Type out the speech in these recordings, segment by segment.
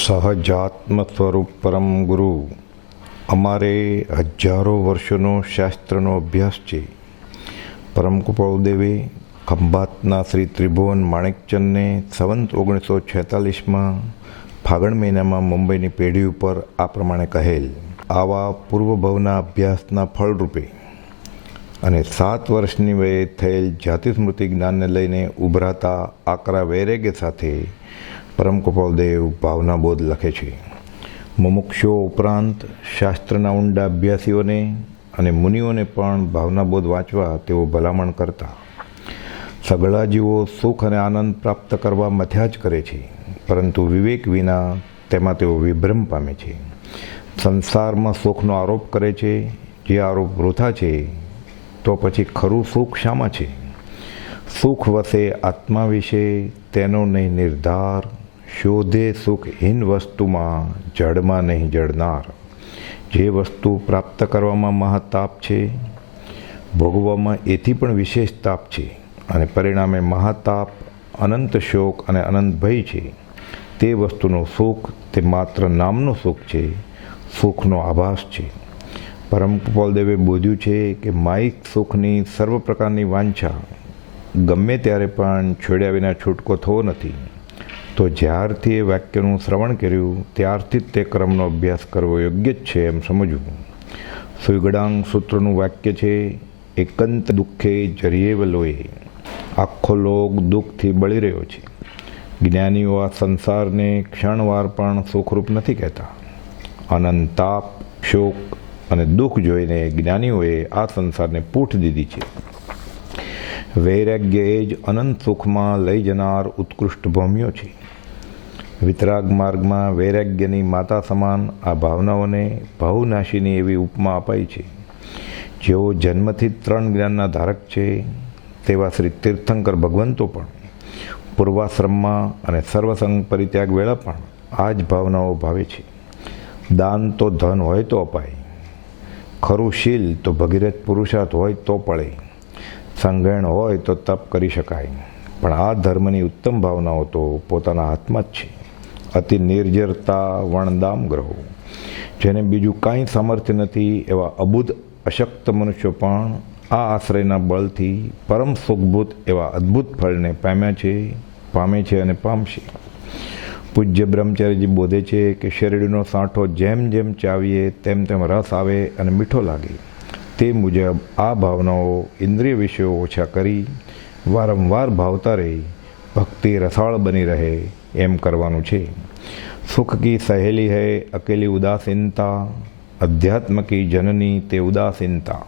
સહજાત્મ સ્વરૂપ પરમ ગુરુ અમારે હજારો વર્ષોનો શાસ્ત્રનો અભ્યાસ છે. પરમ કૃપાળુદેવે ખંભાતના શ્રી ત્રિભુવન માણેકચંદને સંવંત 1946માં ફાગણ મહિનામાં મુંબઈની પેઢી ઉપર આ પ્રમાણે કહેલ. આવા પૂર્વભવના અભ્યાસના ફળરૂપે અને 7 વર્ષની વયે થયેલ જાતિ સ્મૃતિ જ્ઞાનને લઈને ઉભરાતા આકરા વૈરાગ્ય સાથે પરમ કૃપાળુદેવ ભાવનાબોધ લખે છે. મુમુક્ષુઓ ઉપરાંત શાસ્ત્રના ઊંડા અભ્યાસીઓને અને મુનિઓને પણ ભાવનાબોધ વાંચવા તેઓ ભલામણ કરતા. સગળા જીવો સુખ અને આનંદ પ્રાપ્ત કરવા મથ્યા જ કરે છે, પરંતુ વિવેક વિના તેમાં તેઓ વિભ્રમ પામે છે. સંસારમાં સુખનો આરોપ કરે છે, જે આરોપ વૃથા છે. તો પછી ખરું સુખ શામાં છે? સુખ વસે આત્મા વિશે તેનો નહીં નિર્ધાર, શોધે સુખહીન વસ્તુમાં, જડમાં નહીં જડનાર. જે વસ્તુ પ્રાપ્ત કરવામાં મહાતાપ છે, ભોગવવામાં એથી પણ વિશેષ તાપ છે, અને પરિણામે મહાતાપ, અનંત શોક અને અનંત ભય છે, તે વસ્તુનું સુખ તે માત્ર નામનું સુખ છે, સુખનો આભાસ છે. પરમ કૃપાળુદેવે બોધ્યું છે કે માયિક સુખની સર્વ પ્રકારની વાંછા ગમે ત્યારે પણ છોડ્યા વિના છૂટકો થવો નથી. તો જ્યારથી એ વાક્યનું શ્રવણ કર્યું ત્યારથી જ તે ક્રમનો અભ્યાસ કરવો યોગ્ય જ છે એમ સમજવું. સુગડાંગ સૂત્રનું વાક્ય છે, એકાંત દુઃખે જરિયેવ લોહે. આખો લોક દુઃખથી બળી રહ્યો છે. જ્ઞાનીઓ આ સંસારને ક્ષણવાર પણ સુખરૂપ નથી કહેતા. અનંત તાપ, શોક અને દુઃખ જોઈને જ્ઞાનીઓએ આ સંસારને પૂઠ દીધી છે. વૈરાગ્ય એ જ અનંત સુખમાં લઈ જનાર ઉત્કૃષ્ટ ભૂમિઓ છે. વિતરાગ માર્ગમાં વૈરાગ્યની માતા સમાન આ ભાવનાઓને ભાવનાશીની એવી ઉપમા અપાઈ છે. જેઓ જન્મથી 3 જ્ઞાનના ધારક છે, તેવા શ્રી તીર્થંકર ભગવંતો પણ પૂર્વાશ્રમમાં અને સર્વસંગ પરિત્યાગ વેળા પણ આ જ ભાવનાઓ ભાવે છે. દાન તો ધન હોય તો અપાય, ખરું શીલ તો ભગીરથ પુરુષાર્થ હોય તો પડે, સંગણ હોય તો તપ કરી શકાય. પણ આ ધર્મની ઉત્તમ ભાવનાઓ તો પોતાના હાથમાં જ છે. અતિ નિર્જરતા વણદામ ગ્રહો. જેને બીજું કાંઈ સામર્થ્ય નથી એવા અબુધ અશક્ત મનુષ્યો પણ આ આશ્રયના બળથી પરમ સુખભૂત એવા અદ્ભુત ફળને પામે છે અને પામશે. પૂજ્ય બ્રહ્મચારીજી બોધે છે કે શેરડીનો સાંઠો જેમ જેમ ચાવીએ તેમ તેમ રસ આવે અને મીઠો લાગે. તે મુજબ આ ભાવનાઓ ઇન્દ્રિય વિષયો ઓછા કરી વારંવાર ભાવતા રહી ભક્તિ રસાળ બની રહે એમ કરવાનું છે. સુખ કી સહેલી હૈ અકેલી ઉદાસીનતા, અધ્યાત્મ કી જનની તે ઉદાસીનતા.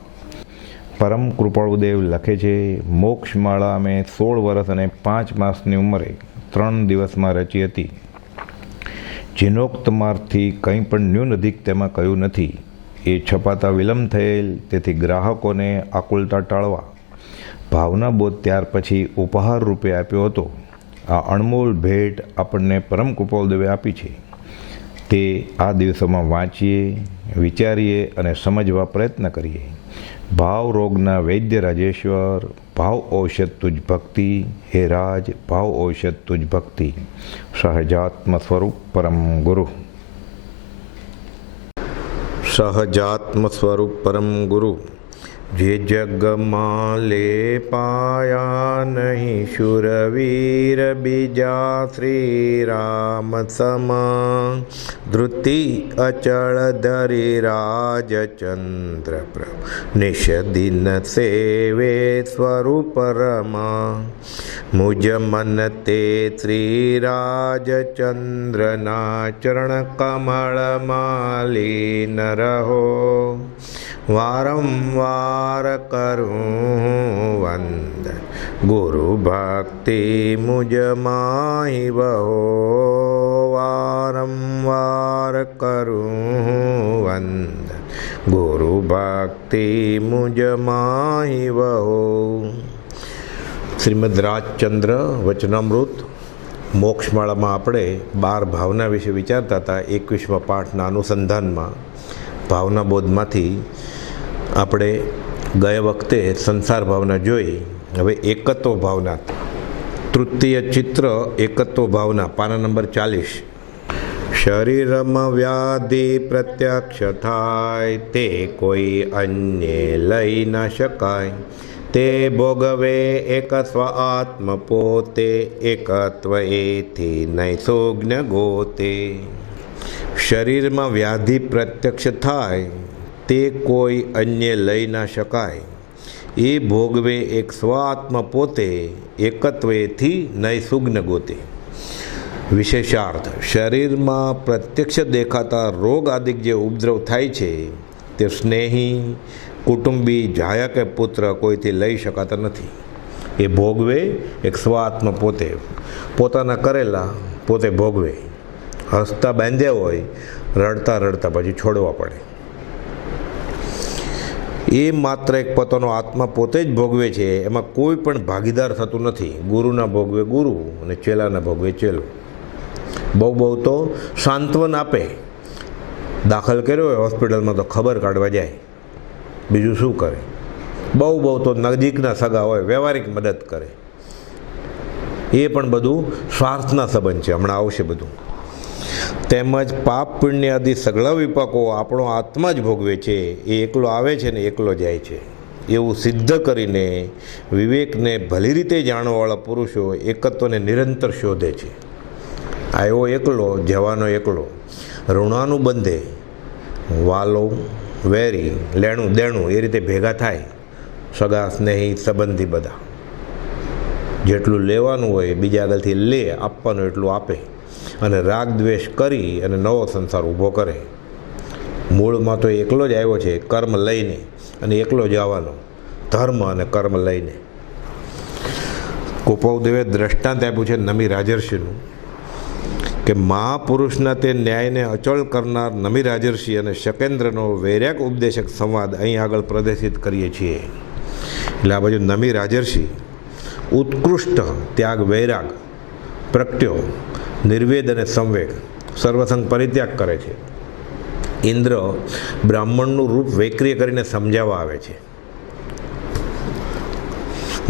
પરમ કૃપાળુદેવ લખે છે, મોક્ષમાળા મેં 16 વર્ષ અને 5 માસની ઉંમરે 3 દિવસમાં રચી હતી. જીનોક્ત માર્ગથી કંઈ પણ ન્યૂન અધિક તેમાં કહ્યું નથી. એ છપાતા વિલંબ થયેલ, તેથી ગ્રાહકોને આકુલતા ટાળવા ભાવનાબોધ ત્યાર પછી ઉપહાર રૂપે આપ્યો હતો. આ અણમોલ ભેટ આપણને પરમ કૃપાળુદેવે આપી છે. તે આ દિવસોમાં વાંચીએ, વિચારીએ અને સમજવા પ્રયત્ન કરીએ. ભાવ રોગના વૈદ્ય રાજેશ્વર, ભાવ ઔષધ તુજ ભક્તિ, હે રાજ ભાવ ઔષધ તુજ ભક્તિ. સહજાત્મ સ્વરૂપ પરમ ગુરુ. સહજાત્મ સ્વરૂપ પરમ ગુરુ. જે જગમાં લે પાયા નહીં શુરવીર બીજા શ્રી રામ સમા. ધૃતિ અચળ ધરી રાજચંદ્ર પ્રભુ, નિષદિન સેવે સ્વરૂપ રમા. મુજ મન તે શ્રી રાજચંદ્રના ચરણ કમળમાં લીન રહો. વારંવાર કરું વંદન ગુરુ ભક્તિ મુજ માહી બહો. વારંવાર કરું વંદન ગુરુ ભક્તિ મુજ માહી બહો. શ્રીમદ રાજચંદ્ર વચનામૃત મોક્ષમાળામાં આપણે 12 ભાવના વિશે વિચારતા હતા. 21મા પાઠના અનુસંધાનમાં ભાવનાબોધમાંથી આપણે ગયા વખતે સંસાર ભાવના જોઈ. હવે એકત્વ ભાવના, તૃતીય ચિત્ર એકત્વ ભાવના, પાના નંબર 40. શરીરમાં વ્યાધિ પ્રત્યક્ષ થાય તે કોઈ અન્ય લઈ ન શકાય, તે ભોગવે એક સ્વ આત્મ પોતે, એકત્વ એથી નહીં સુજ્ઞ ગોતે. શરીરમાં વ્યાધિ પ્રત્યક્ષ થાય તે કોઈ અન્ય લઈ ન શકાય, એ ભોગવે એક સ્વ આત્મ પોતે, એકત્વેથી નહીં સુજ્ઞ ગોતે. વિશેષાર્થ: શરીરમાં પ્રત્યક્ષ દેખાતા રોગ આદિક જે ઉપદ્રવ થાય છે તે સ્નેહી, કુટુંબી, જાયા કે પુત્ર કોઈથી લઈ શકાતા નથી. એ ભોગવે એક સ્વાત્મ પોતે, પોતાના કરેલા પોતે ભોગવે. હસતા બાંધ્યા હોય, રડતા રડતા પછી છોડવા પડે. એ માત્ર એક પોતાનો આત્મા પોતે જ ભોગવે છે, એમાં કોઈ પણ ભાગીદાર થતું નથી. ગુરુના ભોગવે ગુરુ અને ચેલાના ભોગવે ચેલો. બહુ તો સાંત્વન આપે, દાખલ કર્યો હોય હોસ્પિટલમાં તો ખબર કાઢવા જાય, બીજું શું કરે. બહુ તો નજીકના સગા હોય, વ્યવહારિક મદદ કરે. એ પણ બધું સ્વાર્થના સંબંધ છે, હમણાં આવશે બધું. તેમજ પાપ પુણ્ય આદિ સગળા વિપાકો આપણો આત્મા જ ભોગવે છે. એ એકલો આવે છે ને એકલો જાય છે, એવું સિદ્ધ કરીને વિવેકને ભલી રીતે જાણવાવાળા પુરુષો એકત્વને નિરંતર શોધે છે. આવ્યો એકલો, જવાનો એકલો. ઋણાનું બંધે, વાલો વેરી, લેણું દેણું એ રીતે ભેગા થાય. સગા સ્નેહી સંબંધી બધા જેટલું લેવાનું હોય બીજા આગળથી લે, આપવાનું એટલું આપે, અને રાગ દ્વેષ કરી અને નવો સંસાર ઊભો કરે. મૂળમાં તો એકલો જ આવ્યો છે કર્મ લઈને, અને એકલો જ આવવાનો ધર્મ અને કર્મ લઈને. કુપોવદેવે દ્રષ્ટાંત આપ્યું છે નમી રાજર્ષિનું, કે મહાપુરુષના તે ન્યાયને અચળ કરનાર નમી રાજર્ષિ અને શકેન્દ્રનો વૈરાગ ઉપદેશક સંવાદ અહીં આગળ પ્રદર્શિત કરીએ છીએ. એટલે આ બાજુ નમી રાજર્ષિ ઉત્કૃષ્ટ ત્યાગ, વૈરાગ, પ્રગટ્યો, નિર્વેદ અને સંવેગ, સર્વસંગ પરિત્યાગ કરે છે. ઇન્દ્ર બ્રાહ્મણનું રૂપ વૈક્રિય કરીને સમજાવવા આવે છે.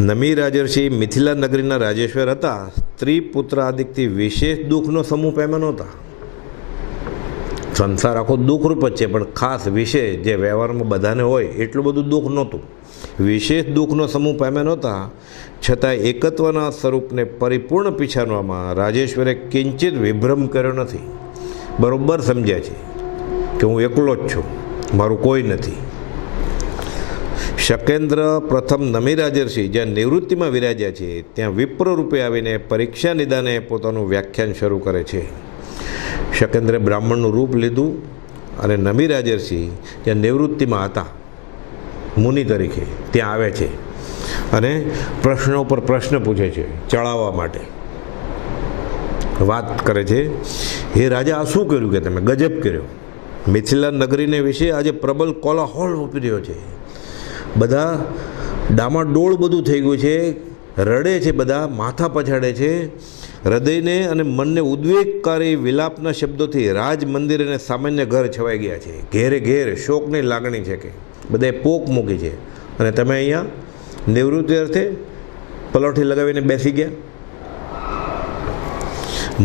નમી રાજર્ષિ મિથિલા નગરીના રાજેશ્વર હતા. સ્ત્રી પુત્ર આદિકથી વિશેષ દુઃખનો સમૂહ પામ્યા નહોતા. સંસાર આખો દુઃખરૂપ જ છે, પણ ખાસ વિશેષ જે વ્યવહારમાં બધાને હોય એટલું બધું દુઃખ નહોતું. વિશેષ દુઃખનો સમૂહ પામ્યા નહોતા, છતાં એકત્વના સ્વરૂપને પરિપૂર્ણ પીછાનવામાં રાજેશ્વરે કિંચિત વિભ્રમ કર્યો નથી. બરોબર સમજ્યા છે કે હું એકલો જ છું, મારું કોઈ નથી. શકેન્દ્ર પ્રથમ નમી રાજર્ષિ જ્યાં નિવૃત્તિમાં વિરાજ્યા છે ત્યાં વિપ્ર રૂપે આવીને પરીક્ષા નિદાને પોતાનું વ્યાખ્યાન શરૂ કરે છે. શકેન્દ્રે બ્રાહ્મણનું રૂપ લીધું અને નમી રાજર્ષિ જ્યાં નિવૃત્તિમાં હતા મુનિ તરીકે ત્યાં આવે છે અને પ્રશ્નો ઉપર પ્રશ્ન પૂછે છે, ચડાવવા માટે વાત કરે છે. હે રાજા, આ શું કર્યું કે તમે? ગજબ કર્યો. મિથિલા નગરીને વિશે આજે પ્રબલ કોલાહોલ ઉપી રહ્યો છે. બધા ડામાડોળ બધું થઈ ગયું છે, રડે છે, બધા માથા પછાડે છે. હૃદયને અને મનને ઉદ્વેગકારી વિલાપના શબ્દોથી રાજ મંદિર અને સામાન્ય ઘર છવાઈ ગયા છે. ઘેરે ઘેર શોકની લાગણી છે કે બધાએ પોક મૂકી છે, અને તમે અહીંયા નિવૃત્તિ અર્થે પલોઠી લગાવીને બેસી ગયા.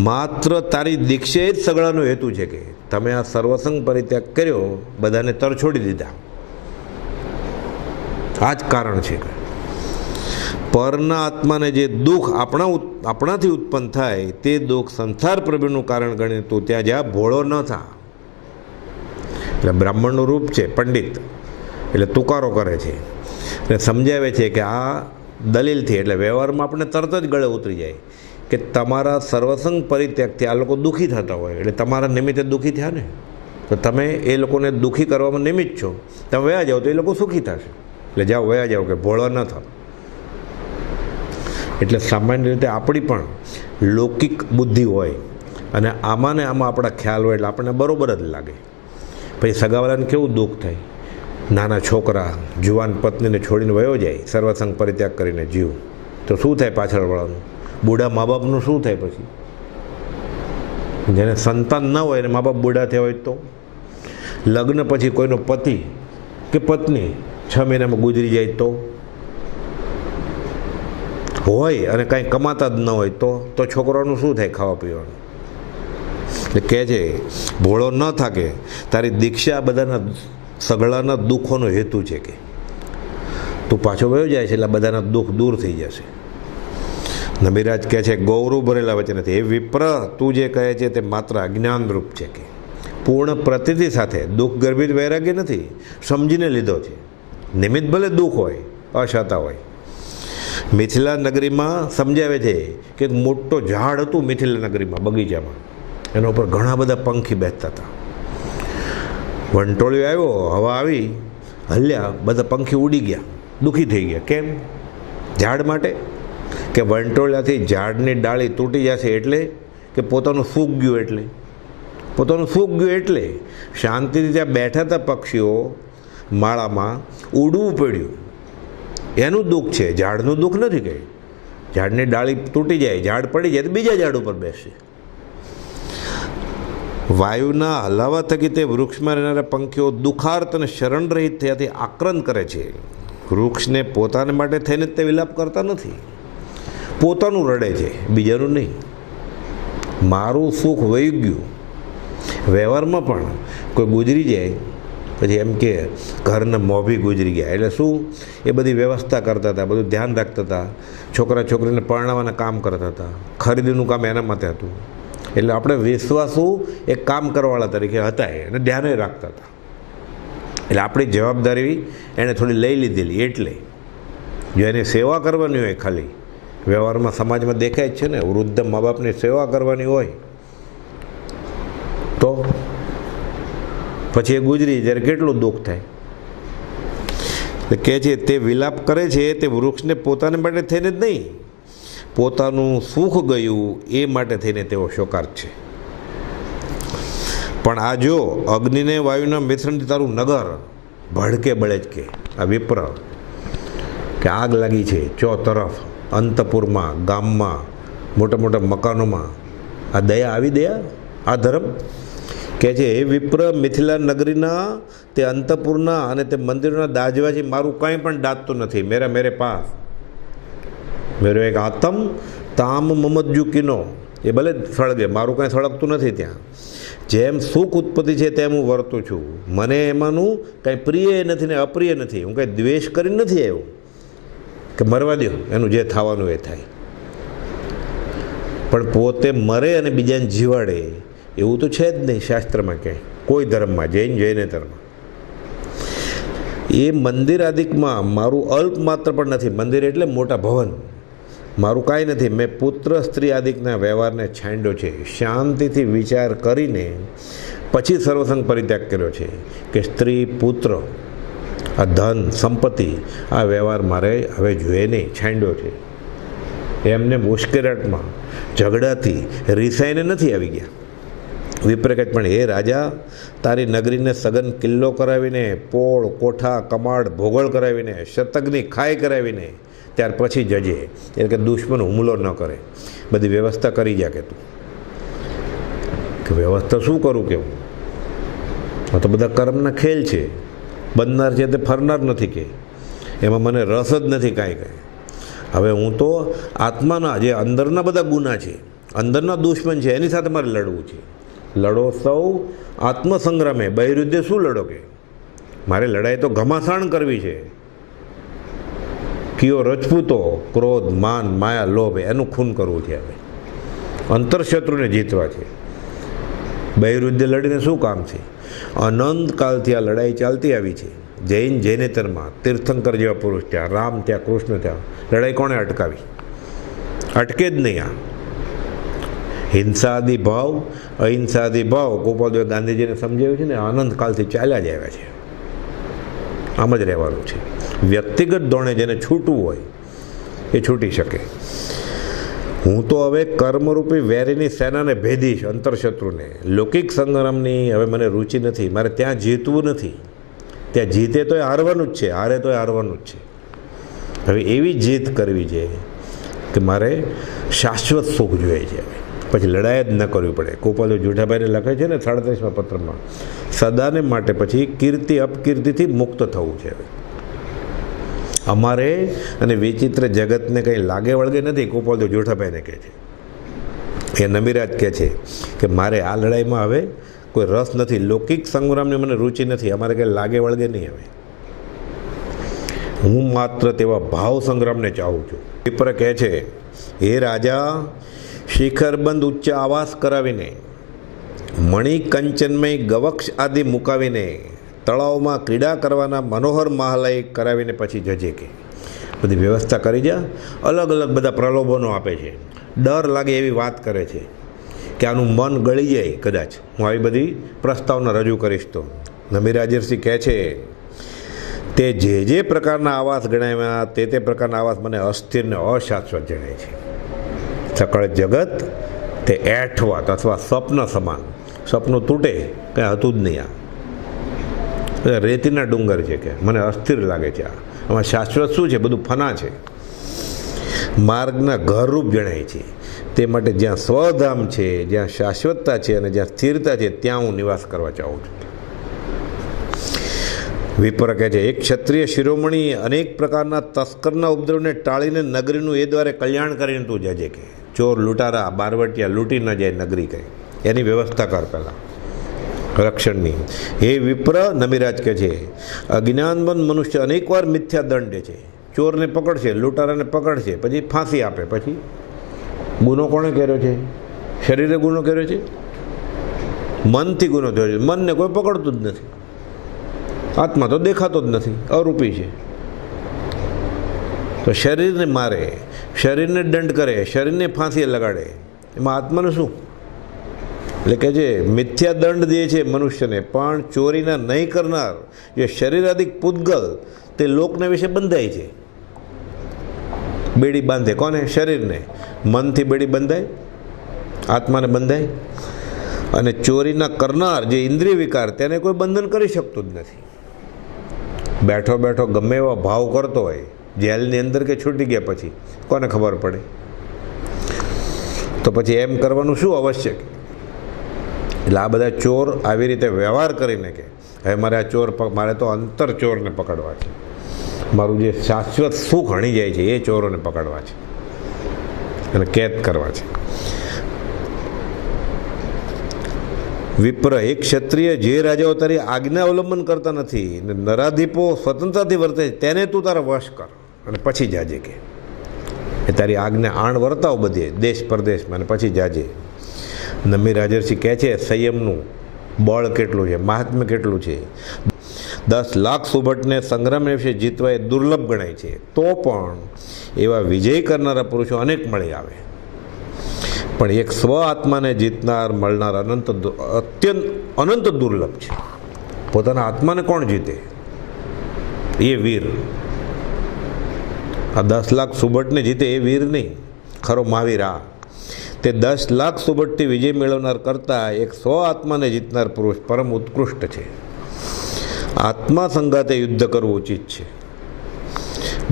માત્ર તારી દીક્ષે જ સગળાનો હેતુ છે કે તમે આ સર્વસંગ પરિત્યાગ કર્યો, બધાને તરછોડી દીધા. આ જ કારણ છે કે પરના આત્માને જે દુઃખ આપણાથી ઉત્પન્ન થાય તે દુઃખ સંસાર પ્રભુનું કારણ ગણી તું ત્યાં જ્યાં ભોળો ન થા. એટલે બ્રાહ્મણનું રૂપ છે પંડિત, એટલે તુકારો કરે છે અને સમજાવે છે કે આ દલીલથી, એટલે વ્યવહારમાં આપણે તરત જ ગળે ઉતરી જાય કે તમારા સર્વસંગ પરિત્યાગથી આ લોકો દુઃખી થતા હોય, એટલે તમારા નિમિત્તે દુઃખી થયા ને, તો તમે એ લોકોને દુઃખી કરવામાં નિમિત્ત છો. તમે વયા જાઓ તો એ લોકો સુખી થશે. એટલે જાઓ, વયા જાઓ, કે ભોળા ન થાવ. એટલે સામાન્ય રીતે આપણી પણ લૌકિક બુદ્ધિ હોય અને આમાં ને આમાં આપણા ખ્યાલ હોય એટલે આપણને બરાબર જ લાગે. પછી સગાવાલાને કેવું દુઃખ થાય. નાના છોકરા જુવાન પત્નીને છોડીને વયો જાય, સર્વસંગ પરિત્યાગ કરીને જીવ, તો શું થાય પાછળવાળાનું? બુઢા મા બાપનું શું થાય પછી? જેને સંતાન ન હોય અને મા બાપ બુઢા થયા હોય તો? લગ્ન પછી કોઈનો પતિ કે પત્ની 6 મહિનામાં ગુજરી જાય તો? હોય અને કાંઈ કમાતા જ ન હોય તો છોકરાનું શું થાય ખાવા પીવાનું? એટલે કહે છે ભોળો ન થાકે તારી દીક્ષા બધાના સઘળાના દુઃખોનો હેતુ છે કે તું પાછો વયો જાય છે એટલે બધાના દુઃખ દૂર થઈ જશે. નબીરાજ કહે છે ગૌરવ ભરેલા વચનેથી એ વિપ્ર તું જે કહે છે તે માત્ર અજ્ઞાનરૂપ છે કે પૂર્ણ પ્રતિથી સાથે દુઃખ ગર્ભિત વૈરાગ્ય નથી, સમજીને લીધો છે. નિમિત્ત ભલે દુઃખ હોય, અશાતા હોય. મિથિલા નગરીમાં સમજાવે છે કે મોટો ઝાડ હતું મિથિલા નગરીમાં, બગીચામાં, એના ઉપર ઘણા બધા પંખી બેસતા હતા. વંટોળિયો આવ્યો, હવા આવી, હલ્યા, બધા પંખી ઉડી ગયા, દુઃખી થઈ ગયા. કેમ? ઝાડ માટે કે વંટોળિયાથી ઝાડની ડાળી તૂટી જશે એટલે કે પોતાનું સૂક ગયું એટલે પોતાનું સૂક ગયું એટલે શાંતિથી ત્યાં બેઠા હતા પક્ષીઓ માળામાં, ઉડવું પડ્યું. એનું દુઃખ છે, ઝાડનું દુઃખ નથી. કંઈ ઝાડની ડાળી તૂટી જાય, ઝાડ પડી જાય તો બીજા ઝાડ ઉપર બેસશે. વાયુના હલાવા થકી તે વૃક્ષમાં રહેનારા પંખીઓ દુઃખાર્ત અને શરણ રહિત થયાથી આક્રંદ કરે છે. વૃક્ષને પોતાને માટે થઈને તે વિલાપ કરતા નથી, પોતાનું રડે છે, બીજાનું નહીં. મારું સુખ વહી ગયું. વ્યવહારમાં પણ કોઈ ગુજરી જાય પછી એમ કે ઘરના મોભી ગુજરી ગયા, એટલે શું? એ બધી વ્યવસ્થા કરતા હતા, બધું ધ્યાન રાખતા હતા, છોકરા છોકરીને પરણાવવાના કામ કરતા હતા, ખરીદીનું કામ એના માટે હતું. એટલે આપણે વિશ્વાસુ એક કામ કરવાવાળા તરીકે હતા અને ધ્યાને રાખતા હતા. એટલે આપણી જવાબદારી એણે થોડી લઈ લીધેલી. એટલે જો એની સેવા કરવાની હોય, ખાલી વ્યવહારમાં સમાજમાં દેખાય જ છે ને, વૃદ્ધ મા બાપની સેવા કરવાની હોય તો પછી એ ગુજરી જ્યારે કેટલું દુઃખ થાય. કહે છે તે વિલાપ કરે છે તે વૃક્ષને પોતાને માટે થઈને જ નહીં, પોતાનું સુખ ગયું એ માટે થઈને તેઓ શોકાર્ત છે. પણ આ જો અગ્નિને વાયુના મિશ્રણથી તારું નગર ભડકે બળે જ કે આ વિપ્ર કે આગ લાગી છે ચો તરફ, અંતપુરમાં, ગામમાં, મોટા મોટા મકાનોમાં, આ દયા આવી, દયા, આ ધર્મ કહે છે એ વિપ્ર મિથિલા નગરીના તે અંતપુરના અને તે મંદિરોના દાજવાથી મારું કંઈ પણ દાજતું નથી. મેરે પાસ મેરો એક આતમ તામ મમજ્જુ કિનો, એ ભલે સળગે, મારું કાંઈ સળગતું નથી ત્યાં. જેમ સુખ ઉત્પત્તિ છે તેમ હું વર્તું છું. મને એમાંનું કાંઈ પ્રિય નથી ને અપ્રિય નથી. હું કાંઈ દ્વેષ કરીને નથી આવ્યો કે મરવા દો, એનું જે થવાનું એ થાય. પણ પોતે મરે અને બીજાને જીવાડે એવું તો છે જ નહીં શાસ્ત્રમાં, ક્યાંય કોઈ ધર્મમાં, જૈનેતરમાં. એ મંદિર આદિકમાં મારું અલ્પ માત્ર પણ નથી. મંદિર એટલે મોટા ભવન, મારું કાંઈ નથી. મેં પુત્ર સ્ત્રી આદિકના વ્યવહારને છાંડ્યો છે. શાંતિથી વિચાર કરીને પછી સર્વસંગ પરિત્યાગ કર્યો છે કે સ્ત્રી, પુત્ર, આ ધન, સંપત્તિ, આ વ્યવહાર મારે હવે જોઈએ નહીં, છાંડ્યો છે. એમને મુશ્કેલાટમાં, ઝઘડાથી રીસાઈને નથી આવી ગયા. વિપ્રકટ પણ એ રાજા, તારી નગરીને સઘન કિલ્લો કરાવીને, પોળ, કોઠા, કમાડ, ભોગળ કરાવીને, શતકની ખાઈ કરાવીને ત્યાર પછી જજે. એટલે કે દુશ્મન હુમલો ન કરે, બધી વ્યવસ્થા કરી જા. કે તું કે વ્યવસ્થા શું કરું કેવું? આ તો બધા કર્મના ખેલ છે. બનનાર છે તે ફરનાર નથી, કે એમાં મને રસ જ નથી કાંઈ કાંઈ. હવે હું તો આત્માના જે અંદરના બધા ગુના છે, અંદરના દુશ્મન છે, એની સાથે મારે લડવું છે. લડો સૌ આત્મસંગ્રામે, બહિરુદ્ધે શું લડો? કે મારે લડાઈ તો ઘમાસાણ કરવી છે. કિયો રજપૂતો, ક્રોધ, માન, માયા, લોભ, એનું ખૂન કરવું છે. હવે અંતરશત્રુને જીતવા છે. બહિરુદ્ધે લડીને શું કામ છે? અનંતકાળથી આ લડાઈ ચાલતી આવી છે. જૈનેતરમાં તીર્થંકર જેવા પુરુષ ત્યાં, રામ ત્યાં, કૃષ્ણ ત્યાં. લડાઈ કોણે અટકાવી? અટકે જ નહીં. આ હિંસાદી ભાવ, અહિંસાદી ભાવ ગોપાલદેવે ગાંધીજીને સમજાવ્યું છે ને, આનંદકાલથી ચાલ્યા જ આવ્યા છે. આમ જ રહેવાનું છે. વ્યક્તિગત ધોરણે જેને છૂટવું હોય એ છૂટી શકે. હું તો હવે કર્મરૂપી વેરીની સેનાને ભેદીશ, અંતરશત્રુને. લૌકિક સંગ્રામની હવે મને રુચિ નથી. મારે ત્યાં જીતવું નથી. ત્યાં જીતે તો એ હારવાનું જ છે, હારે તો એ હારવાનું જ છે. હવે એવી જીત કરવી છે કે મારે શાશ્વત સુખ જોઈએ છે. પછી લડાઈ જ ન કરવી પડે. ગોપાલદેવ જુઠાભાઈને લખે છે ને 37મા પત્રમાં, સદાને માટે પછી કીર્તિ અપકીર્તિથી મુક્ત થવું છે. અમારે અને વિચિત્ર જગતને કંઈ લાગે વળગે નથી, ગોપાલદેવ જુઠાભાઈને કહે છે. એ નમિરાજ કહે છે કે મારે આ લડાઈમાં હવે કોઈ રસ નથી, લૌકિક સંગ્રામની મને રુચિ નથી, અમારે કંઈ લાગે વળગે નહીં. હવે હું માત્ર તેવા ભાવ સંગ્રામને ચાહું છું. વિપ્ર કહે છે, હે રાજા, શિખરબંધ ઉચ્ચ આવાસ કરાવીને, મણિ કંચનમય ગવક્ષ આદિ મુકાવીને, તળાવમાં ક્રીડા કરવાના મનોહર મહાલય કરાવીને પછી જજે. કે બધી વ્યવસ્થા કરી જા. અલગ અલગ બધા પ્રલોભનો આપે છે, ડર લાગે એવી વાત કરે છે કે આનું મન ગળી જાય કદાચ હું આવી બધી પ્રસ્તાવના રજૂ કરીશ તો. નમિરાજર્ષિ કહે છે, તે જે પ્રકારના આવાસ ગણાવ્યા તે પ્રકારના આવાસ મને અસ્થિર ને અશાશ્વત જણાય છે. સકળ જગત તે એઠવાત અથવા સ્વપ્ન સમાન, સપનું તૂટે કંઈ હતું જ નહીં. આ રેતીના ડુંગર છે કે મને અસ્થિર લાગે છે. આમાં શાશ્વત શું છે? બધું ફના છે. માર્ગના ઘરરૂપ જણાય છે. તે માટે જ્યાં સ્વધામ છે, જ્યાં શાશ્વતતા છે અને જ્યાં સ્થિરતા છે ત્યાં હું નિવાસ કરવા ચાહું છું. વિપ્ર કહે છે, એક ક્ષત્રિય શિરોમણી અનેક પ્રકારના તસ્કરના ઉપદ્રવને ટાળીને નગરીનું એ દ્વારે કલ્યાણ કરીને તું જજે. કે ચોર લૂંટારા બારવટિયા લૂંટી ન જાય નગરી, કંઈ એની વ્યવસ્થા કર પહેલાં રક્ષણની. હે વિપ્ર, નમિરાજ કહે છે, અજ્ઞાનબંધ મનુષ્ય અનેકવાર મિથ્યા દંડે છે. ચોરને પકડશે, લૂંટારાને પકડશે, પછી ફાંસી આપે. પછી ગુનો કોણે કર્યો છે? શરીરે ગુનો કર્યો છે? મનથી ગુનો થયો છે. મનને કોઈ પકડતું જ નથી. આત્મા તો દેખાતો જ નથી, અરૂપી છે. તો શરીરને મારે, શરીરને દંડ કરે, શરીરને ફાંસી લગાડે, એમાં આત્માનું શું? એટલે કે જે મિથ્યા દંડ દે છે મનુષ્યને, પણ ચોરીના નહીં કરનાર જે શરીરાધિક પૂતગલ તે લોકને વિશે બંધાય છે. બેડી બાંધે કોને? શરીરને. મનથી બેડી બંધાય, આત્માને બંધાય. અને ચોરીના કરનાર જે ઇન્દ્રિય વિકાર તેને કોઈ બંધન કરી શકતું જ નથી. બેઠો બેઠો ગમે એવા ભાવ કરતો હોય, જેલની અંદર કે છૂટી ગયા પછી કોને ખબર પડે? તો પછી એમ કરવાનું શું આવશ્યક? એટલે આ બધા ચોર આવી રીતે વ્યવહાર કરીને કે હવે મારે આ ચોર, મારે તો અંતર ચોરને પકડવા છે, મારું જે શાશ્વત સુખ હણી જાય છે એ ચોરોને પકડવા છે અને કેદ કરવા છે. વિપ્ર, એક ક્ષત્રિય જે રાજાઓ તારી આજ્ઞા અવલંબન કરતા નથી ને નરાધીપો સ્વતંત્રતાથી વર્તે તેને તું તારા વશ કર અને પછી જાજે. કે એ તારી આજ્ઞા આણ વર્તાવ બધે દેશ પરદેશમાં અને પછી જાજે. નમિરાજર્ષિ કહે છે, સંયમનું બળ કેટલું છે, મહાત્મ્ય કેટલું છે. 10 લાખ સુભટને સંગ્રામ વિશે જીતવા એ દુર્લભ ગણાય છે. તો પણ એવા વિજય કરનારા પુરુષો અનેક મળી આવે, પણ એક સ્વ આત્માને જીતનાર મળનાર અનંત દુર્લભ છે. પોતાના આત્માને કોણ જીતે? એ વીર. આ 10 લાખ સુભટને જીતે એ વીર નહીં, ખરો મહાવીર. આ તે 10 લાખ સુભટથી વિજય મેળવનાર કરતાં એક સ્વ આત્માને જીતનાર પુરુષ પરમ ઉત્કૃષ્ટ છે. આત્મા સંગાતે યુદ્ધ કરવું ઉચિત છે.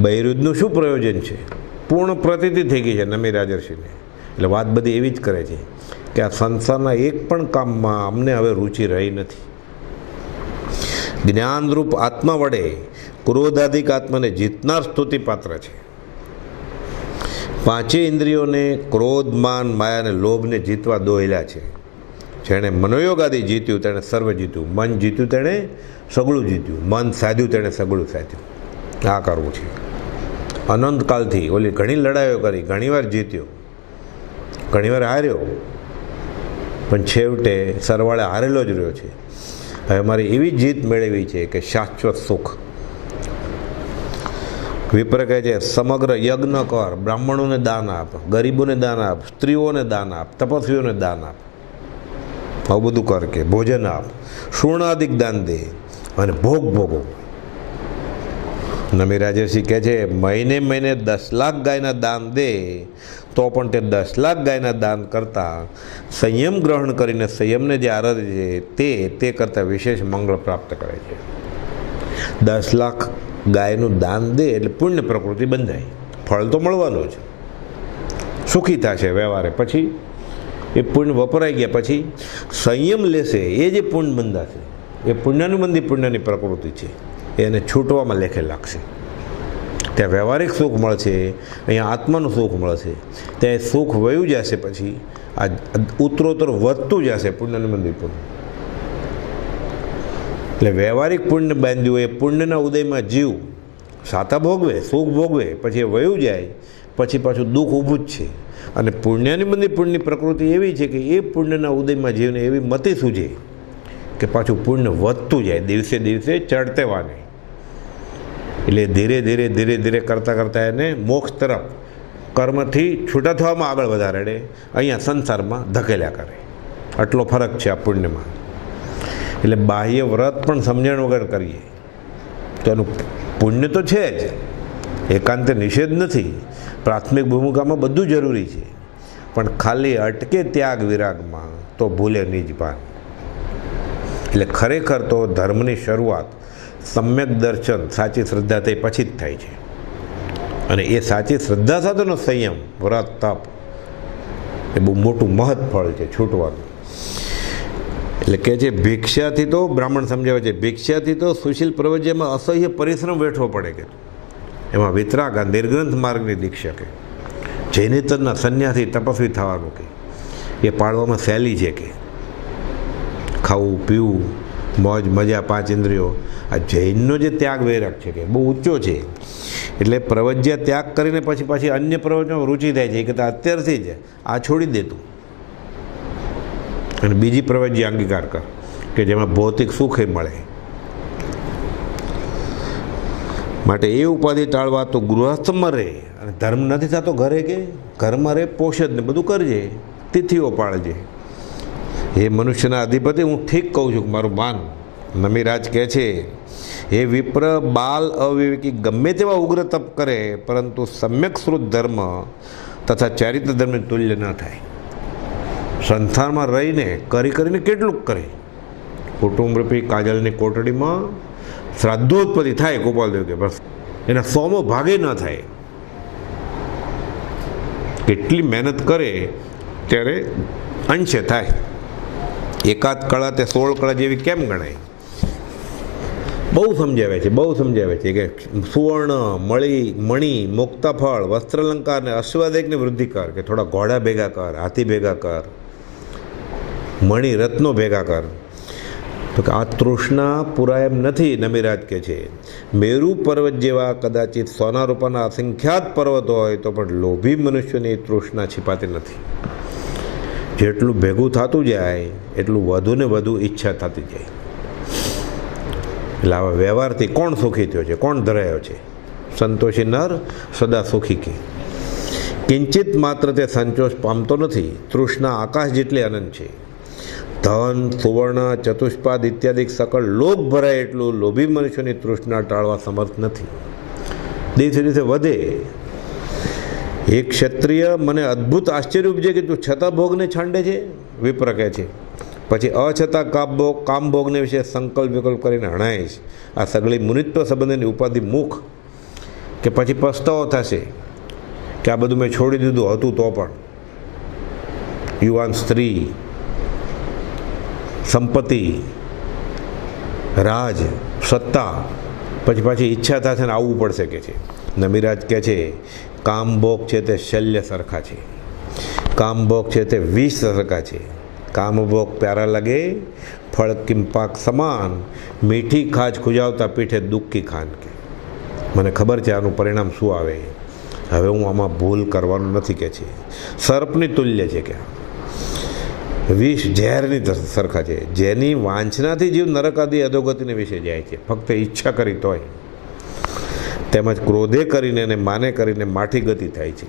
બહિર્યુદ્ધનું શું પ્રયોજન છે? પૂર્ણ પ્રતીતિ થઈ ગઈ છે નમિરાજર્ષિને. એટલે વાત બધી એવી જ કરે છે કે આ સંસારના એક પણ કામમાં અમને હવે રુચિ રહી નથી. જ્ઞાનરૂપ આત્મા વડે ક્રોધાધિક આત્માને જીતનાર સ્તુતિપાત્ર છે. 5 ઇન્દ્રિયોને ક્રોધ, માન, માયા અને લોભને જીતવા દોહેલા છે. જેણે મનોયોગ આદિ જીત્યું તેણે સર્વ જીત્યું. મન જીત્યું તેણે સગળું જીત્યું. મન સાધ્યું તેણે સગળું સાધ્યું. આ કરવું છે. અનંતકાલથી ઓલી ઘણી લડાઈઓ કરી, ઘણીવાર જીત્યો, ઘણીવાર હાર્યો, પણ છેવટે સરવાળે હારેલો જ રહ્યો છે. હવે મારી એવી જીત મેળવી છે કે શાશ્વત સુખ. વિપ્ર કહે છે, સમગ્ર યજ્ઞ કર, બ્રાહ્મણોને દાન આપ, ગરીબોને દાન આપ, સ્ત્રીઓને દાન આપ, તપસ્વીઓને દાન આપ. આવું બધું કર. કે ભોજન આપ, શૂર્ણાદિક દાન દે અને ભોગ ભોગો. નમિરાજર્ષિ કહે છે, મહિને 10 લાખ ગાયના દાન દે તો પણ તે 10 લાખ ગાયના દાન કરતાં સંયમ ગ્રહણ કરીને સંયમને જે આરાધે છે તે કરતાં વિશેષ મંગળ પ્રાપ્ત કરે છે. 10 લાખ ગાયનું દાન દે એટલે પુણ્ય પ્રકૃતિ બંધાય, ફળ તો મળવાનું જ, સુખી થશે વ્યવહારે. પછી એ પુણ્ય વપરાઈ ગયા પછી સંયમ લેશે, એ જે પુણ્ય બંધાશે એ પુણ્યાનુબંધી પુણ્યની પ્રકૃતિ છે, એને છૂટવામાં લેખે લાગશે. ત્યાં વ્યવહારિક સુખ મળશે, અહીંયા આત્માનું સુખ મળશે. ત્યાં સુખ વયું જશે પછી આ ઉત્તરોત્તર વધતું જશે પુણ્યનું મંદિર પુણ્ય. એટલે વ્યવહારિક પુણ્ય બાંધ્યું એ પુણ્યના ઉદયમાં જીવ સાતા ભોગવે, સુખ ભોગવે, પછી એ વયું જાય, પછી પાછું દુઃખ ઊભું જ છે. અને પુણ્યની બંધી પુણ્યની પ્રકૃતિ એવી છે કે એ પુણ્યના ઉદયમાં જીવને એવી મતિ સૂજે કે પાછું પુણ્ય વધતું જાય, દિવસે દિવસે ચડતે wane. એટલે ધીરે ધીરે ધીરે ધીરે કરતાં કરતાં એને મોક્ષ તરફ કર્મથી છૂટા થવામાં આગળ વધારે, અહીંયા સંસારમાં ધકેલ્યા કરે. આટલો ફરક છે આ પુણ્યમાં. એટલે બાહ્ય વ્રત પણ સમજણ વગર કરીએ તો એનું પુણ્ય તો છે જ, એકાંતે નિષેધ નથી. પ્રાથમિક ભૂમિકામાં બધું જરૂરી છે, પણ ખાલી અટકે ત્યાગ વિરાગમાં તો ભૂલે નિજ ભાન. એટલે ખરેખર તો ધર્મની શરૂઆત સમ્યક દર્શન, સાચી શ્રદ્ધાથી પછી જ થાય છે. અને એ સાચી શ્રદ્ધા સાથેનો સંયમ, વ્રત, તપ એ બહુ મોટું મહત ફળ છે છૂટવાનું. એટલે કે છે ભિક્ષાથી તો બ્રાહ્મણ સમજાવે છે, ભિક્ષાથી તો સુશીલ પ્રવજ્યમાં અસહ્ય પરિશ્રમ વેઠવો પડે કે એમાં વિતરાગ આ નિર્ગ્રંથ માર્ગની દીક્ષા કે જૈનેતરના સંન્યાસી તપસ્વી થવાનું કે એ પાળવામાં સહેલી છે કે ખાવું પીવું મોજ મજા 5 ઇન્દ્રિયો, આ જૈનનો જે ત્યાગ વૈરાગ છે કે બહુ ઊંચો છે. એટલે પ્રવજ્યા ત્યાગ કરીને પછી અન્ય પ્રવચનમાં રુચિ થાય છે કે અત્યારથી જ આ છોડી દેતું અને બીજી પ્રવજ્યા અંગીકાર કર કે જેમાં ભૌતિક સુખ એ મળે. માટે એ ઉપાધિ ટાળવા તો ગૃહસ્થમાં રહે, અને ધર્મ નથી થતો ઘરે કે ઘરમાં રહે, પોષજ ને બધું કરજે, તિથિઓ પાળજે. એ મનુષ્યના અધિપતિ હું ઠીક કહું છું કે મારું માન. નમિરાજ કહે છે, એ વિપ્ર બાલ અવિવેકી ગમે તેવા ઉગ્ર તપ કરે પરંતુ સમ્યક શ્રુત ધર્મ તથા ચારિત્ર ધર્મની તુલ્ય ન થાય. સંસારમાં રહીને કરીને કેટલુંક કરે. કુટુંબરૂપી કાજલની કોટડીમાં શ્રાદ્ધોત્પત્તિ થાય, ગોપાલદેવ કે બસ એના 100મો ભાગે ન થાય. કેટલી મહેનત કરે ત્યારે અંશે થાય. એકાદ કળા તે 16 કળા જેવી કેમ ગણાય? બહુ સમજાવે છે કે સુવર્ણ, મણી, મુક્તાફળ, વસ્ત્રાલંકાર ને અશ્વાદેકને વૃદ્ધિ કર, કે થોડા ઘોડા ભેગા કર, હાથી ભેગા કર, મણી રત્નો ભેગા કર. તો કે આ તૃષ્ણા પુરાય એમ નથી. નમિરાજ કહે છે, મેરુ પર્વત જેવા કદાચિત સોના રૂપાના અસંખ્યાત પર્વતો હોય તો પણ લોભી મનુષ્યની તૃષ્ણા छिपाતી નથી. જેટલું ભેગું થતું જાય એટલું વધુ ને વધુ ઈચ્છા થતી જાય. એટલે આવા વ્યવહારથી કોણ સુખી થયો છે, કોણ ધરાયો છે? સંતોષી નર સદા સુખી કે કિંચિત માત્ર તે સંતોષ પામતો નથી. તૃષ્ણા આકાશ જેટલી અનંત છે. ધન, સુવર્ણ, ચતુષ્પાદ ઇત્યાદિ સકળ લોભ ભરાય એટલું લોભી મનુષ્યની તૃષ્ણા ટાળવા સમર્થ નથી. દિવસે દિવસે વધે. એક ક્ષત્રિય મને અદ્ભુત આશ્ચર્ય ઉપજે કે તું છતાં ભોગને છાંડે છે. વિપ્ર કહે છે, પછી અછતાં કામભોગને વિશે સંકલ્પ વિકલ્પ કરીને હણાઈશ. આ સગળી મુનિત્વ સંબંધની ઉપાધિ મુખ કે પછી પસ્તાવો થશે કે આ બધું મેં છોડી દીધું હતું તો પણ. યુવાન સ્ત્રી, સંપત્તિ, રાજ, સત્તા, પછી ઈચ્છા થશે ને આવવું પડશે કે છે. નમિરાજ કહે છે, કામભોગ છે તે શલ્ય સરખા છે, કામભોગ છે તે વિષ સરખા છે. કામભોગ પ્યારા લગે ફળ કિંપાક સમાન, મીઠી ખાજ ખુજાવતા પીઠે દુઃખી ખાન કે મને ખબર છે આનું પરિણામ શું આવે, હવે હું આમાં ભૂલ કરવાનું નથી કે છે. સર્પની તુલ્ય છે કે વિષ ઝેરની સરખા છે, જેની વાંછનાથી જીવ નરક આદિ અધોગતિને વિશે જાય છે ફક્ત ઈચ્છા કરી તોય. તેમજ ક્રોધે કરીને અને માને કરીને માઠી ગતિ થાય છે.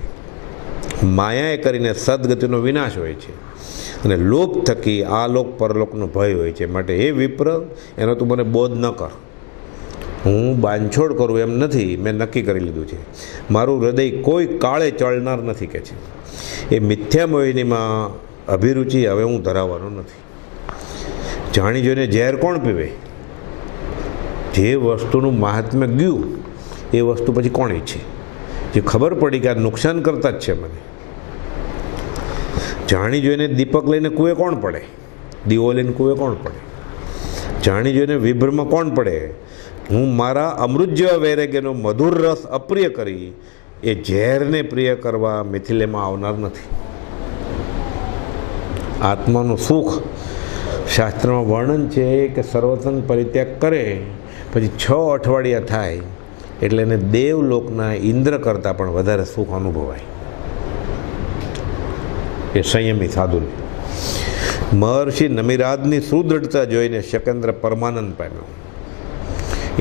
માયાએ કરીને સદગતિનો વિનાશ હોય છે, અને લોભ થકી આ લોક પરલોકનો ભય હોય છે. માટે એ વિપ્ર, એનો તું મને બોધ ન કર. હું બાંછોડ કરું એમ નથી, મેં નક્કી કરી લીધું છે. મારું હૃદય કોઈ કાળે ચળનાર નથી કે છે. એ મિથ્યા મોહિનીમાં અભિરુચિ હવે હું ધરાવવાનો નથી. જાણી જોઈને ઝેર કોણ પીવે? જે વસ્તુનું મહાત્મ્ય ગયું એ વસ્તુ પછી કોણ ઈચ્છે? જે ખબર પડી કે આ નુકસાન કરતા જ છે મને. જાણી જોઈને દીપક લઈને કૂએ કોણ પડે? દીવો લઈને કૂએ કોણ પડે? જાણી જોઈને વિભ્રમાં કોણ પડે? હું મારા અમૃત જેવા વૈરાગ્યનો મધુર રસ અપ્રિય કરી એ ઝેરને પ્રિય કરવા મિથિલેમાં આવનાર નથી. આત્માનું સુખ શાસ્ત્રમાં વર્ણન છે કે સર્વસંગ પરિત્યાગ કરે પછી 6 અઠવાડિયા થાય એટલે એને દેવલોકના ઇન્દ્ર કરતાં પણ વધારે સુખ અનુભવાય. એ સંયમી સાધુને મહર્ષિ નમિરાદની સુદૃઢતા જોઈને શકેન્દ્ર પરમાનંદ પામ્યો.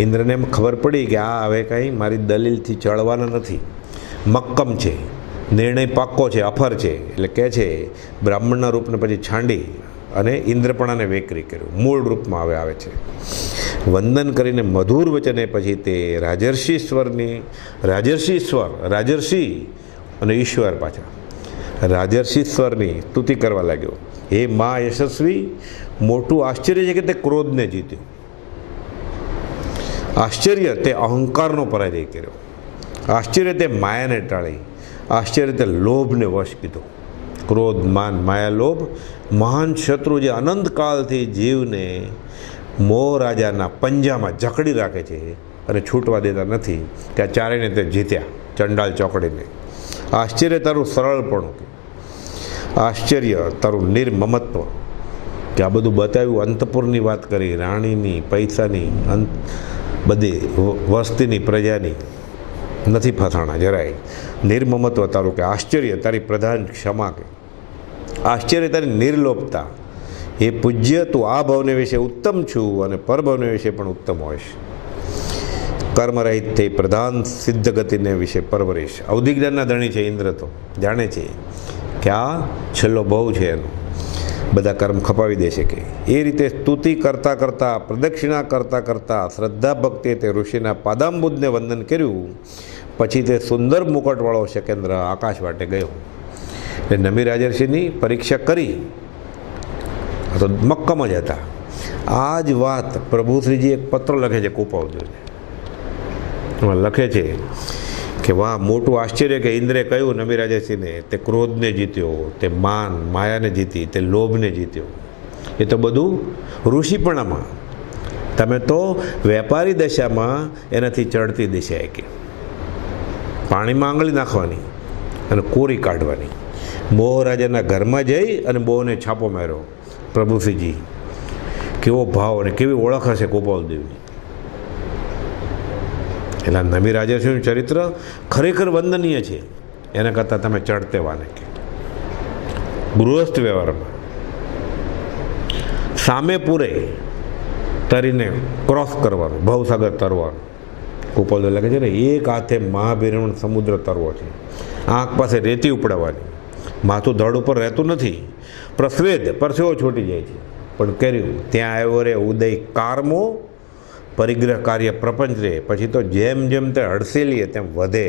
ઇન્દ્રને એમ ખબર પડી કે આ હવે કંઈ મારી દલીલથી ચડવાના નથી, મક્કમ છે, નિર્ણય પાક્કો છે, અફર છે. એટલે કહે છે બ્રાહ્મણના રૂપને પછી છાંડી અને ઇન્દ્રપણાને વેકરી કર્યું, મૂળ રૂપમાં હવે આવે છે. વંદન કરીને મધુર વચને પછી તે રાજર્ષિ અને ઈશ્વર પાછા રાજર્ષિ સ્વરની સ્તુતિ કરવા લાગ્યો. હે મા યશસ્વી, મોટું આશ્ચર્ય છે કે તે ક્રોધને જીત્યો. આશ્ચર્ય તે અહંકારનો પરાજય કર્યો. આશ્ચર્ય તે માયાને ટાળી. આશ્ચર્ય તે લોભને વશ કીધો. ક્રોધ, માન, માયા, લોભ મહાન શત્રુ જે અનંતકાળથી જીવને મોહ રાજાના પંજામાં જકડી રાખે છે અને છૂટવા દેતા નથી, કે આ ચારેયને તે જીત્યા ચંડાલ ચોકડીને. આશ્ચર્ય તારું સરળપણું, આશ્ચર્ય તારું નિર્મમત્વ, કે આ બધું બતાવ્યું, અંતપુરની વાત કરી, રાણીની, પૈસાની, બધી વસ્તીની, પ્રજાની નથી ફસાણા જરાય. નિર્મમત્વ તારું, કે આશ્ચર્ય તારી પ્રધાન ક્ષમા, કે આશ્ચર્ય તારી નિર્લોપતા. એ પૂજ્ય, તું આ ભાવને વિશે ઉત્તમ છું અને પરભાવને વિશે પણ ઉત્તમ હોઈશ. કર્મરહિત થઈ પ્રધાન સિદ્ધ ગતિને વિશે પરવરીશ. અવધિજ્ઞાનના ધણી છે ઇન્દ્ર, તો જાણે છે કે આ છેલ્લો ભાવ છે એનો, બધા કર્મ ખપાવી દેશે. કે એ રીતે સ્તુતિ કરતાં કરતાં, પ્રદક્ષિણા કરતાં કરતાં શ્રદ્ધા ભક્તિએ તે ઋષિના પાદાંબુજને વંદન કર્યું. પછી તે સુંદર મુકટવાળો શકેન્દ્ર આકાશ વાટે ગયો. એટલે નમી રાજર્ષિની પરીક્ષા કરી તો મક્કમ જ હતા. આ જ વાત પ્રભુશ્રીજી એક પત્ર લખે છે કુપાવદેવને. એમાં લખે છે કે વાહ, મોટું આશ્ચર્ય કે ઇન્દ્રે કહ્યું નમી રાજર્ષિને, તે ક્રોધને જીત્યો, તે માન માયાને જીતી, તે લોભને જીત્યો. એ તો બધું ઋષિપણામાં. તમે તો વેપારી દશામાં એનાથી ચડતી દિશાએ, કે પાણીમાં આંગળી નાખવાની અને કોરી કાઢવાની. મોહ રાજાના ઘરમાં જઈ અને મોહને છાપો માર્યો પ્રભુશ્રીજી. કેવો ભાવ અને કેવી ઓળખ હશે ગોપાલદેવની. એટલે નમી રાજર્ષિનું ચરિત્ર ખરેખર વંદનીય છે. એના કરતાં તમે ચડતે વાને, કે ગૃહસ્થ વ્યવહારમાં સામે પૂરે તરીને ક્રોસ કરવાનું, ભવસાગર તરવાનું. ગોપાલદેવ લાગે છે ને, એક હાથે મહાભિરમણ સમુદ્ર તરવો છે, આંખ પાસે રેતી ઉપડાવવાની. માથું ધડ ઉપર રહેતું નથી, પ્રસ્વેદ પરસેવો છોટી જાય છે, પણ કર્યું ત્યાં આવ્યો રે ઉદય કારમો, પરિગ્રહ કાર્ય પ્રપંચ રે. પછી તો જેમ જેમ તે હડસેલીએ તેમ વધે,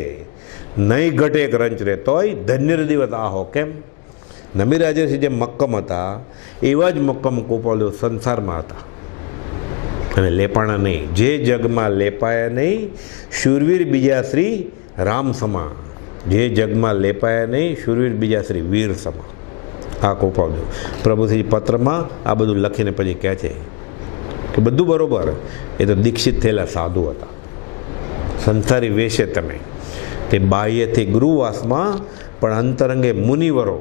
નહીં ઘટે એક રંચ રે, તોય ધન્ય દિવસ આહો. કેમ? નમી રાજર્ષિ જે મક્કમ હતા એવા જ મક્કમ ગોપાલદેવ સંસારમાં હતા. અને લેપાણા નહીં, જે જગમાં લેપાયા નહીં, શૂરવીર બીજા શ્રી રામ સમા. જે જગમાં લેપાયા નહીં, શૂરવીર બીજા શ્રી વીર સમા. આ ગોપાલદેવ પ્રભુશ્રી પત્રમાં આ બધું લખીને પછી કહે છે કે બધું બરોબર, એ તો દીક્ષિત થયેલા સાધુ હતા. સંસારી વેશે તમે, તે બાહ્યથી ગૃહવાસમાં પણ અંતરંગે મુનિવરો.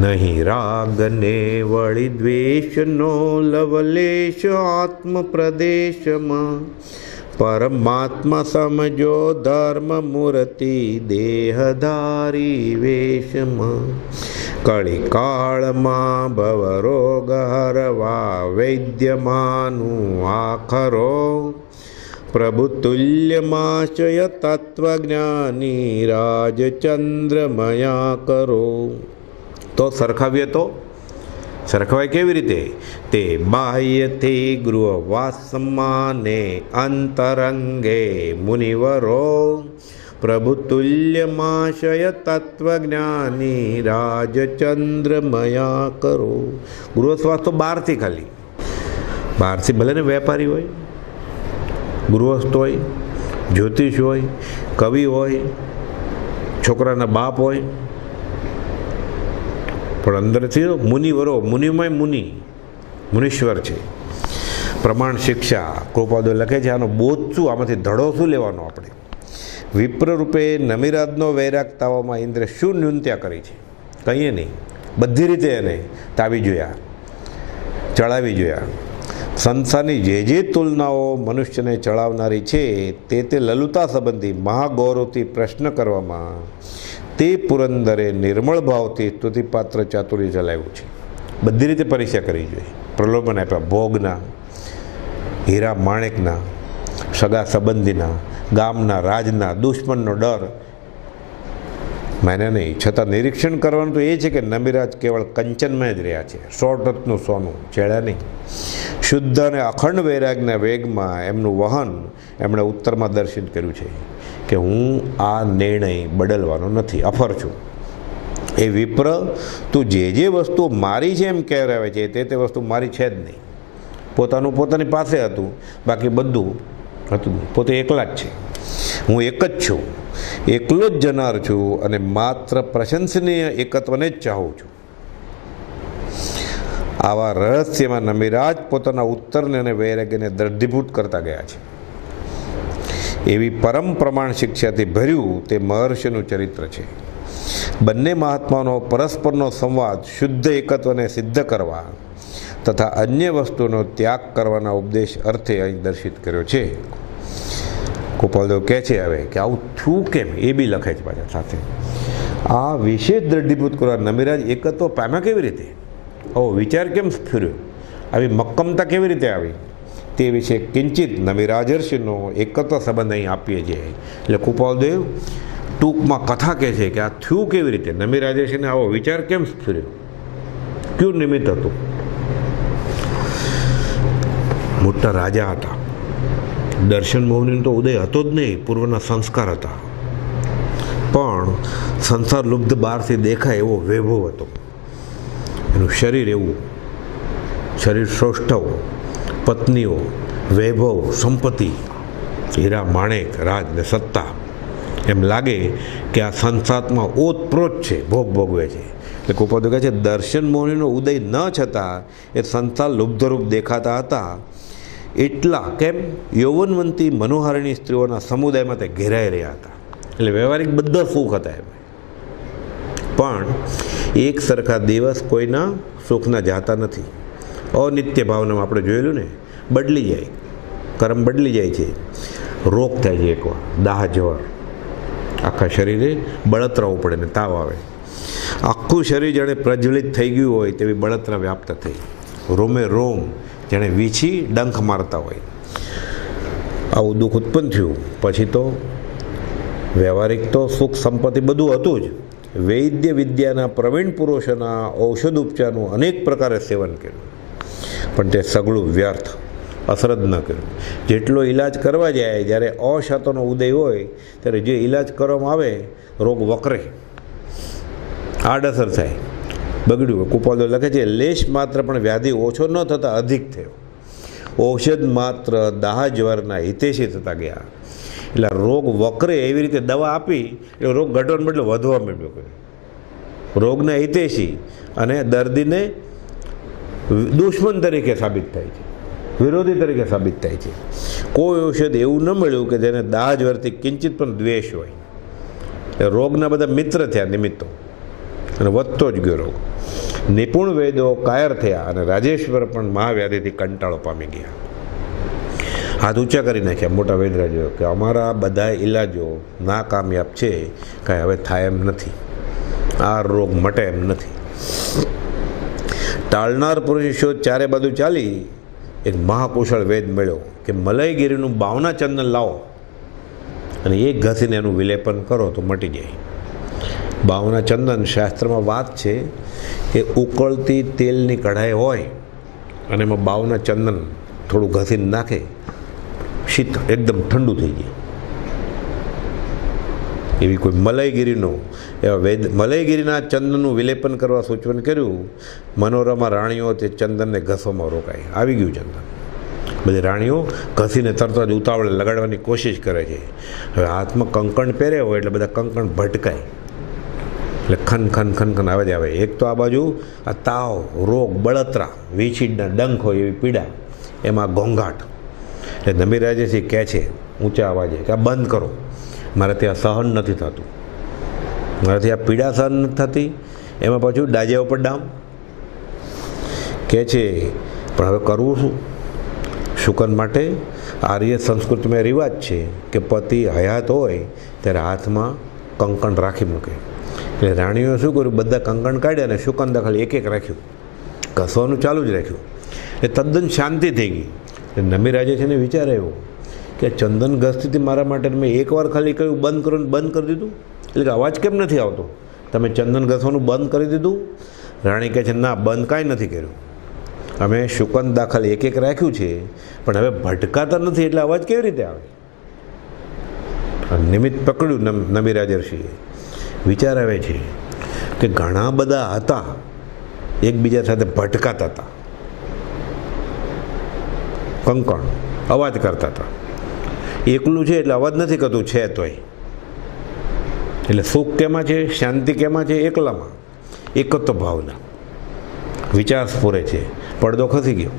નહીં રાગ ને વળી દ્વેષનો લવલેશ આત્મ પ્રદેશમાં, પરમાત્મા સમજો ધર્મ મૂર્તિ દેહધારી વેશમાં. કળી કાળમાં ભવરોગ હરવા વૈદ્યમાનું આખરો, પ્રભુ તુલ્યમાશય તત્વજ્ઞાની રાજચંદ્રમયા કરો. તો સરખાવીએ તો સરખવાય કેવી રીતે? તે બાહ્યથી ગૃહવાસમાં ને અંતરંગે મુનિવરો, પ્રભુ તુલ્યમાશય તત્વજ્ઞાની રાજચંદ્રમયા કરો. ગૃહસ્વાસ તો બહારથી, ખાલી બહારથી ભલે ને વેપારી હોય, ગૃહસ્થ હોય, જ્યોતિષ હોય, કવિ હોય, છોકરાના બાપ હોય, પણ અંદરથી મુનિવરો, મુનિમય મુનિ, મુનીશ્વર છે. પ્રમાણ શિક્ષા કૃપાદેવ લખે છે. આનો બોધ શું? આમાંથી ધડો શું લેવાનો આપણે? વિપ્ર રૂપે નમિરાજનો વૈરાગ તાવામાં ઇન્દ્રે શું ન્યૂનતા કરી છે? કહીએ નહીં. બધી રીતે એને તાવી જોયા, ચડાવી જોયા. સંસારની જે તુલનાઓ મનુષ્યને ચડાવનારી છે તે લલુતા સંબંધી મહાગૌરવથી પ્રશ્ન કરવામાં તે પુરંદરે નિર્મળ ભાવથી સ્તુતિપાત્ર ચાતુર્ય ચલાવ્યું છે. બધી રીતે પરીક્ષા કરવી જોઈએ. પ્રલોભન આપ્યા, ભોગના, હીરા માણેકના, સગા સંબંધીના, ગામના રાજના, દુશ્મનનો ડર માને નહીં. છતાં નિરીક્ષણ કરવાનું તો એ છે કે નમિરાજ કેવળ કંચનમાં જ રહ્યા છે, 100 રત્નું સોનું ચેડ્યા નહીં. શુદ્ધ અને અખંડ વૈરાગના વેગમાં એમનું વહન એમણે ઉત્તરમાં દર્શિત કર્યું છે કે હું આ નિર્ણય બદલવાનો નથી, અફર છું. એ વિપ્ર, તું જે વસ્તુ મારી છે એમ કહેવાય છે તે વસ્તુ મારી છે જ નહીં. પોતાની પાસે હતું, બાકી બધું હતું, પોતે એકલા જ છે. હું એક જ છું, એકલો જ જનાર છું અને માત્ર પ્રશંસનીય એકત્વને જ ચાહું છું. આવા રહસ્યમાં નમિરાજ પોતાના ઉત્તરને અને વૈરાગ્યને દૃઢીભૂત કરતા ગયા છે. એવી પરમ પ્રમાણ શિક્ષાથી ભર્યું તે મહર્ષિનું ચરિત્ર છે. બંને મહાત્માનો પરસ્પરનો સંવાદ શુદ્ધ એકત્વને સિદ્ધ કરવા તથા અન્ય વસ્તુનો ત્યાગ કરવાના ઉપદેશ અર્થે અહીં દર્શિત કર્યો છે. ગોપાલદેવ કહે છે હવે કે આવું થયું કેમ, એ બી લખે છે પાછા સાથે. આ વિશેષ દૃઢીભૂત કરવા નમિરાજ એકત્વ પામ્યા કેવી રીતે, આવો વિચાર કેમ ફર્યો, આવી મક્કમતા કેવી રીતે આવી, તે વિશે કિંચિત નમિરાજર્ષિનો એકત્વ સંબંધ અહીં આપીએ છીએ. એટલે ગોપાલદેવ ટૂંકમાં કથા કહે છે કે આ થયું કેવી રીતે, નમિરાજર્ષિને આવો વિચાર કેમ ફર્યો, કયું નિમિત્ત હતું. મોટા રાજા હતા, દર્શન મોહનીનો તો ઉદય હતો જ નહીં, પૂર્વના સંસ્કાર હતા, પણ સંસાર લુબ્ધ બહારથી દેખાય એવો વૈભવ હતો. એનું શરીર એવું, શરીર સૌષ્ઠવ, પત્નીઓ, વૈભવ, સંપત્તિ, હીરા માણેક, રાજ ને સત્તા. એમ લાગે કે આ સંસારમાં ઓતપ્રોત છે, ભોગ ભોગવે છે. એટલે ગોપાલદેવ કહે છે દર્શન મોહનીનો ઉદય ન છતાં એ સંસાર લુબ્ધરૂપ દેખાતા હતા. એટલા કેમ, યૌવનવંતી મનોહારિણી સ્ત્રીઓના સમુદાયમાં તે ઘેરાઈ રહ્યા હતા. એટલે વ્યવહારિક બધા સુખ હતા એમ, પણ એક સરખા દિવસ કોઈના સુખના જાતા નથી. અનિત્ય ભાવનામાં આપણે જોયેલું ને, બદલી જાય, કર્મ બદલી જાય છે. રોગ થાય છે એકવાર, દાહ જવર, આખા શરીરે બળતરાઓ પડે ને તાવ આવે. આખું શરીર જાણે પ્રજ્વલિત થઈ ગયું હોય તેવી બળતરા વ્યાપ્ત થઈ, રોમે રોમ જાણે વીછી ડંખ મારતા હોય. આવું દુઃખ ઉત્પન્ન થયું. પછી તો વ્યવહારિક તો સુખ સંપત્તિ બધું હતું જ. વૈદ્ય વિદ્યાના પ્રવીણ પુરુષોના ઔષધ ઉપચારનું અનેક પ્રકારે સેવન કર્યું, પણ તે સગળું વ્યર્થ, અસર જ ન કર્યું. જેટલો ઈલાજ કરવા જાય, જ્યારે અશાતોનો ઉદય હોય ત્યારે જે ઈલાજ કરવામાં આવે રોગ વકરે, આડઅસર થાય, બગડ્યું. કુપાલદેવ લખે છે લેશ માત્ર પણ વ્યાધિ ઓછો ન થતાં અધિક થયો. ઔષધ માત્ર દાહ જ્વરના હિતેશી થતા ગયા. એટલે રોગ વકરે એવી રીતે દવા આપી એટલે રોગ ઘટવાનો બદલે વધવા માંડ્યો. રોગના હિતેશી અને દર્દીને દુશ્મન તરીકે સાબિત થાય છે, વિરોધી તરીકે સાબિત થાય છે. કોઈ ઔષધ એવું ન મળ્યું કે જેને દાહ જ્વરથી કિંચિત પણ દ્વેષ હોય. રોગના બધા મિત્ર થયા, નિમિત્તો, અને વધતો જ ગયો રોગ. નિપુણ વૈદો કાયર થયા અને રાજેશ્વર પણ મહાવ્યાધિથી કંટાળો પામી ગયા. હાથ ઊંચા કરી નાખ્યા મોટા વૈદરાજો કે અમારા બધા ઈલાજો નાકામયાબ છે, કાંઈ હવે થાય એમ નથી, આ રોગ મટે એમ નથી. ટાળનાર પુરુષની શોધ ચારે બાજુ ચાલી. એક મહાકુશળ વેદ મળ્યો કે મલયગીરીનું બાવના ચંદન લાવો અને એ ઘસીને એનું વિલેપન કરો તો મટી જાય. બાવના ચંદન, શાસ્ત્રમાં વાત છે કે ઉકળતી તેલની કઢાઈ હોય અને એમાં બાવના ચંદન થોડું ઘસીને નાખે, શીત એકદમ ઠંડુ થઈ જાય. એવી કોઈ મલયગીરીનો એવા વેદ મલયગીરીના ચંદનનું વિલેપન કરવા સૂચન કર્યું. મનોરમા રાણીઓ તે ચંદનને ઘસવામાં રોકાય. આવી ગયું ચંદન, બધી રાણીઓ ઘસીને તરત જ ઉતાવળે લગાડવાની કોશિશ કરે છે. હવે હાથમાં કંકણ પહેર્યા હોય એટલે બધા કંકણ ભટકાય, એટલે ખન ખન ખન ખન આવે જ આવે. એક તો આ બાજુ આ તાવ, રોગ, બળતરા, વીછીડના ડંખ હોય એવી પીડા, એમાં ઘોંઘાટ. એટલે નમિરાજસિંહ કહે છે ઊંચા અવાજે કે આ બંધ કરો, મારાથી આ સહન નથી થતું, મારાથી આ પીડા સહન નથી થતી. એમાં પાછું ડાજ્યા ઉપર ડામ કે છે. પણ હવે કરવું શું? શુકન માટે આર્ય સંસ્કૃતિમાં રિવાજ છે કે પતિ હયાત હોય ત્યારે હાથમાં કંકણ રાખી મૂકે. એટલે રાણીઓએ શું કર્યું, બધા કંકણ કાઢ્યા અને શુકન ખાલી એક એક રાખ્યું, ઘસવાનું ચાલુ જ રાખ્યું. એ તદ્દન શાંતિ થઈ ગઈ. એટલે નમીરાજે છે ને વિચાર આવ્યો કે ચંદન ઘસતી મારા માટે મેં એકવાર ખાલી કહ્યું બંધ કરો, બંધ કરી દીધું, એટલે કે અવાજ કેમ નથી આવતો? તમે ચંદન ઘસવાનું બંધ કરી દીધું? રાણી કહે છે ના, બંધ કાંઈ નથી કર્યું, અમે શુકન દાખલ એક એક રાખ્યું છે, પણ હવે ભટકાતા નથી એટલે અવાજ કેવી રીતે આવે? નિમિત્ત પકડ્યું નમીરાજ ઋષિએ. વિચાર આવે છે કે ઘણા બધા હતા એકબીજા સાથે ભટકાતા હતા, કંકણ અવાજ કરતા હતા. એકલું છે એટલે અવાજ નથી કરતું છે તોય. એટલે સુખ કેમાં છે, શાંતિ કેમાં છે? એકલામાં, એકત્વ ભાવના. વિચાર સ્ફુરે છે, પડદો ખસી ગયો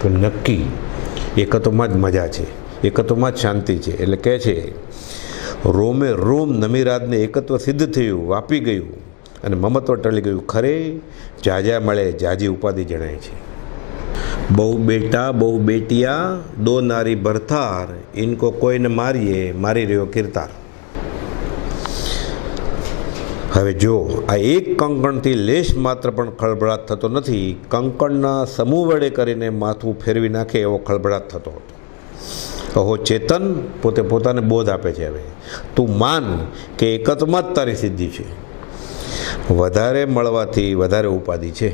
તો નક્કી એકત્વમાં જ મજા છે, એકત્વમાં જ શાંતિ છે. એટલે કહે છે રોમે રોમ નમીરાજને એકત્વ સિદ્ધ થયું, વાપી ગયું અને મમત્વ ટળી ગયું. ખરે જાજા મળે જાજી ઉપાધિ જણાય છે. બહુ બેટા બહુ બેટિયા દો નારી ભરથાર, ઇનકો કોઈને મારીએ મારી રહ્યો કિરતાર. હવે જો આ એક કંકણથી લેશ માત્ર પણ ખળભળાટ થતો નથી, કંકણના સમૂહ વડે કરીને માથું ફેરવી નાખે એવો ખળભળાટ થતો હતો. અહો ચેતન પોતે પોતાને બોધ આપે છે. હવે તું માન કે એકત્વમાં જ તારી સિદ્ધિ છે. વધારે મળવાથી વધારે ઉપાધિ છે.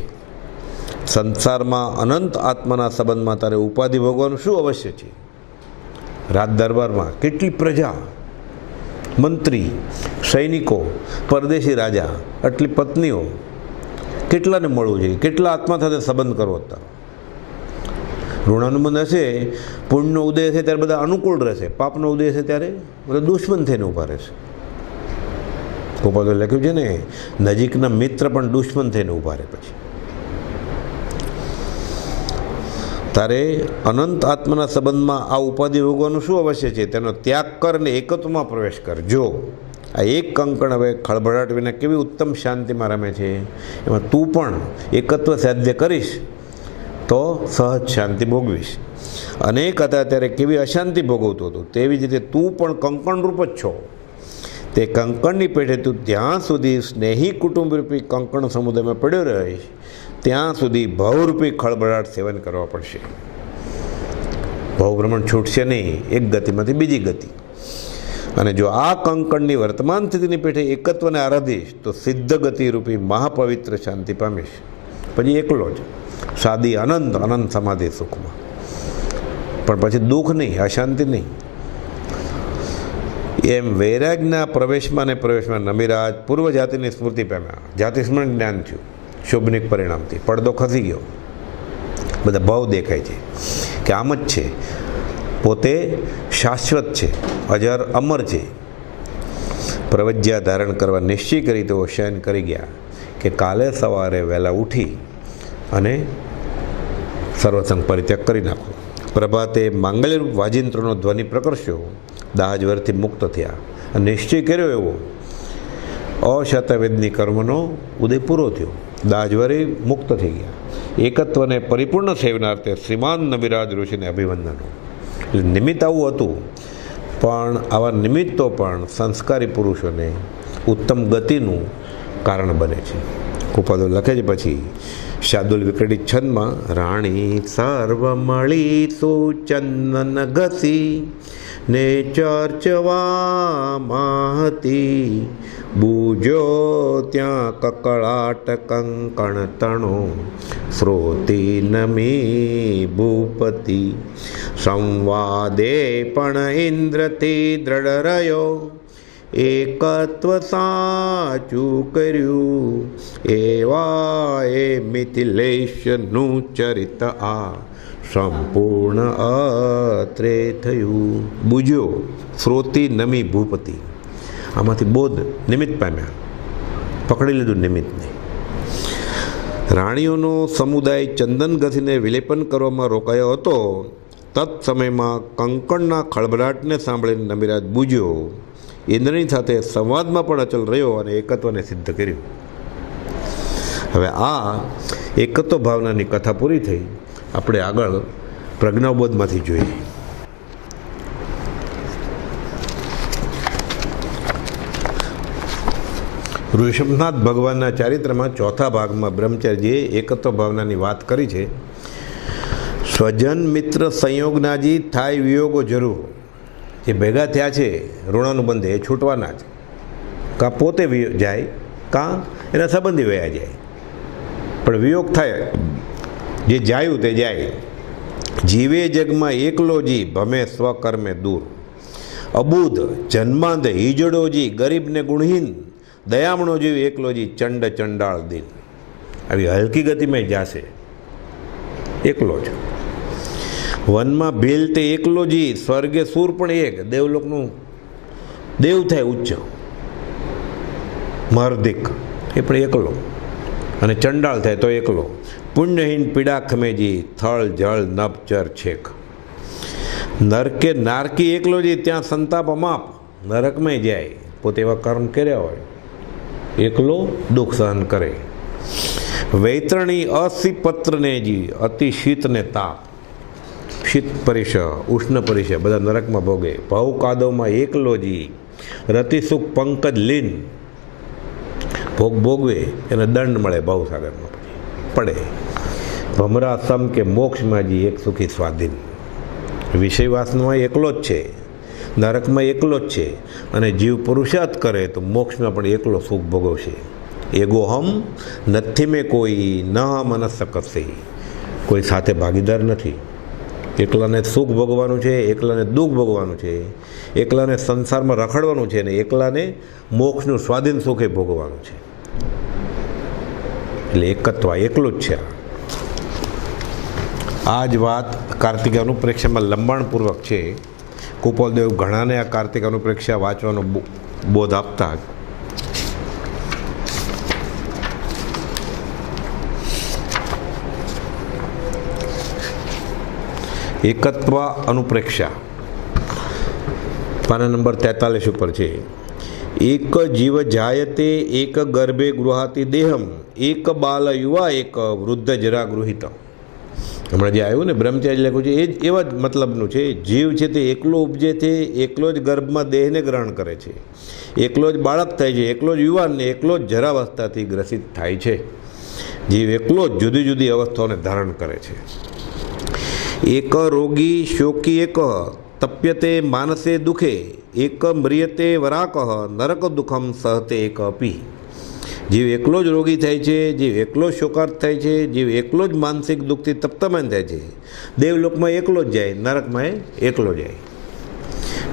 સંસારમાં અનંત આત્માના સંબંધમાં તારે ઉપાધિ ભોગવવાનું શું અવશ્ય છે? રાજ દરબારમાં કેટલી પ્રજા, મંત્રી, સૈનિકો, પરદેશી રાજા, આટલી પત્નીઓ, કેટલાને મળવું જોઈએ? કેટલા આત્મા સાથે સંબંધ કરવો હતા? ઋણાનુબંધ હશે, પુણ્યનો ઉદય હશે ત્યારે બધા અનુકૂળ રહેશે, પાપનો ઉદય હશે ત્યારે બધા દુશ્મન થઈને ઊભા રહેશે. ગોપાલે લખ્યું છે ને, નજીકના મિત્ર પણ દુશ્મન થઈને ઊભા રહે. પછી તારે અનંત આત્માના સંબંધમાં આ ઉપાધિ ભોગવાનું શું અવશ્ય છે? તેનો ત્યાગ કર અને એકત્વમાં પ્રવેશ કર. જો આ એક કંકણ હવે ખળભળાટ વિના કેવી ઉત્તમ શાંતિમાં રમે છે, એમાં તું પણ એકત્વ સાધ્ય કરીશ તો સહજ શાંતિ ભોગવીશ. અનેક હતા ત્યારે કેવી અશાંતિ ભોગવતો હતો, તેવી જ રીતે તું પણ કંકણ રૂપ જ છો. તે કંકણની પેઠે તું જ્યાં સુધી સ્નેહી કુટુંબરૂપી કંકણ સમુદાયમાં પડ્યો રહીશ ત્યાં સુધી ભવરૂપી ખળભળાટ સેવન કરવા પડશે. ભવભ્રમણ છૂટશે નહીં, એક ગતિમાંથી બીજી ગતિ. અને જો આ કંકણની વર્તમાન સ્થિતિની પેઠે એકત્વને આરાધીશ તો સિદ્ધ ગતિરૂપી મહાપવિત્ર શાંતિ પામીશ. પછી એકલો જ સાદી અનંત અનંત સમાધિ સુખમાં, પણ પછી દુઃખ નહીં, અશાંતિ નહીં. એમ વૈરાગના પ્રવેશમાં ને પ્રવેશમાં નમીરાજ પૂર્વ જાતિની સ્મૃતિ પામ્યા. જાતિ સ્મરણ જ્ઞાન થયું શોભનિક પરિણામથી. પડદો ખસી ગયો, બધા ભાવ દેખાય છે કે આમ જ છે, પોતે શાશ્વત છે, અજર અમર છે. પ્રવજ્યા ધારણ કરવા નિશ્ચય કરી તેઓ શયન કરી ગયા કે કાલે સવારે વહેલા ઉઠી અને સર્વસંગ પરિત્યાગ કરી નાખો. પ્રભાતે માંગલ્યરૂપ વાજિંત્રનો ધ્વનિ પ્રકર્ષ્યો, દાહજવરથી મુક્ત થયા. અને નિશ્ચય કર્યો એવો અશતવેદની કર્મનો ઉદય પૂરો થયો, દાજવરે મુક્ત થઈ ગયા. એકત્વને પરિપૂર્ણ સેવનાર તે શ્રીમાન નમીરાજ ઋષિને અભિવંદનો. એટલે નિમિત્ત આવું હતું, પણ આવા નિમિત્તો પણ સંસ્કારી પુરુષોને ઉત્તમ ગતિનું કારણ બને છે. કુપાદો લખે છે પછી શાર્દુલ વિકૃતિ છંદમાં, રાણી સર્વ મળી સુચંદન ઘસી ને ચર્ચવામાં હતી, બૂજો ત્યાં કકળાટ કંકણ તણો શ્રોતી નમી ભૂપતિ, સંવાદે પણ ઇન્દ્રથી દ્રઢ રહ્યો, એકત્વ સાચું કર્યું, એવા એ મિથિલેશનું ચરિત આ સંપૂર્ણ અત્રે થયું. બુજ્યો શ્રોતી નમી ભૂપતિ, આમાંથી બોધ નિમિત્ત પામ્યા, પકડી લીધું નિમિત્તને. રાણીઓનો સમુદાય ચંદન ઘસીને વિલેપન કરવામાં રોકાયો હતો. તત્સમયમાં કંકણના ખળભળાટને સાંભળીને નમીરાજ બુજ્યો ઇન્દ્રની સાથે સંવાદમાં પણ અચલ રહ્યો અને એકત્વને સિદ્ધ કર્યું. હવે આ એકત્વ ભાવનાની કથા પૂરી થઈ. આપણે આગળ પ્રજ્ઞાબોધમાંથી જોઈએ. ઋષભનાથ ભગવાનના ચારિત્રમાં ચોથા ભાગમાં બ્રહ્મચારીજીએ એકત્વ ભાવનાની વાત કરી છે. સ્વજન મિત્ર સંયોગનાજી થાય વિયોગો જરૂર. જે ભેગા થયા છે ઋણાનુબંધે એ છૂટવાના જ. કાં પોતે જાય કાં એના સંબંધી વયા જાય, પણ વિયોગ થાય. જે જાયું તે જાય. જીવે જગમાં એકલો જી ભમે સ્વકર્મે દૂર. અબુધ જન્માંધ હિજડોજી ગરીબને ગુણહીન. દયામણો જીવ એકલો જી ચંડ ચંડાળ દિન. આવી હલકી ગતિમાં જાશે એકલો જ. વનમાં ભીલ તે એકલો જી સ્વર્ગે સૂર પણ એક. દેવલોકનું દેવ થાય ઉચ્ચ મહર્દિક એ પણ એકલો, અને ચંડાળ થાય તો એકલો. પુણ્યહીન પીડા ખમેજી થળ જળ નભ ચર છેક. નરકે નારકી એકલો જી ત્યાં સંતાપ અમાપ. નરકમાં જાય પોતે એવા કર્મ કર્યા હોય, એકલો દુઃખ સહન કરે. વૈતરણી અસિપત્રને જી અતિ શીતને તાપ. શીત પરિશ ઉષ્ણ પરિશ બધા નરકમાં ભોગે. ભવ કાદવમાં એકલો જી રતિ સુખ પંકજ લીન. ભોગ ભોગવે એને દંડ મળે ભવસાગરમાં પડે. ભમરા સમ કે મોક્ષમાં જી એક સુખી સ્વાધીન. વિષય વાસનામાં એકલો જ છે, નરકમાં એકલો જ છે, અને જીવ પુરુષાર્થ કરે તો મોક્ષમાં પણ એકલો સુખ ભોગવશે. એગોહમ નથી મેં કોઈ ન મનસ્સ કરશે. કોઈ સાથે ભાગીદાર નથી. એકલાને સુખ ભોગવવાનું છે, એકલાને દુઃખ ભોગવવાનું છે, એકલાને સંસારમાં રખડવાનું છે, અને એકલાને મોક્ષનું સ્વાધીન સુખે ભોગવવાનું છે. એટલે એકત્વ એકલું જ છે. આ જ વાત કાર્તિક અનુપ્રેક્ષામાં લંબાણપૂર્વક છે. કુપોલદેવ ઘણાને આ કાર્તિક અનુપ્રેક્ષા વાંચવાનો બોધ આપતા. એકત્વ અનુપ્રેક્ષા પાના નંબર 43 ઉપર છે. એક જીવ જાયતે એક ગર્ભે ગૃહાતિ દેહમ એક બાલ યુવા એક વૃદ્ધ જરા ગૃહિત. હમણાં જે આવ્યું ને બ્રહ્મચારી લખ્યું છે એ જ એવા જ મતલબનું છે. જીવ છે તે એકલો ઉપજે છે, એકલો જ ગર્ભમાં દેહને ગ્રહણ કરે છે, એકલો જ બાળક થાય છે, એકલો જ યુવાન ને એકલો જ જરાવસ્થાથી ગ્રસિત થાય છે. જીવ એકલો જ જુદી જુદી અવસ્થાઓને ધારણ કરે છે. એક રોગી શોકી એક તપ્યતે માનસે દુઃખે એક મ્રિયતે વરાક નરક દુઃખમ સહતે એક અપી. જીવ એકલો જ રોગી થાય છે, જીવ એકલો જ શોકાર્થ થાય છે, જીવ એકલો જ માનસિક દુઃખથી તપ્તમાન થાય છે. દેવલોકમાં એકલો જ જાય, નરકમાં એકલો જાય.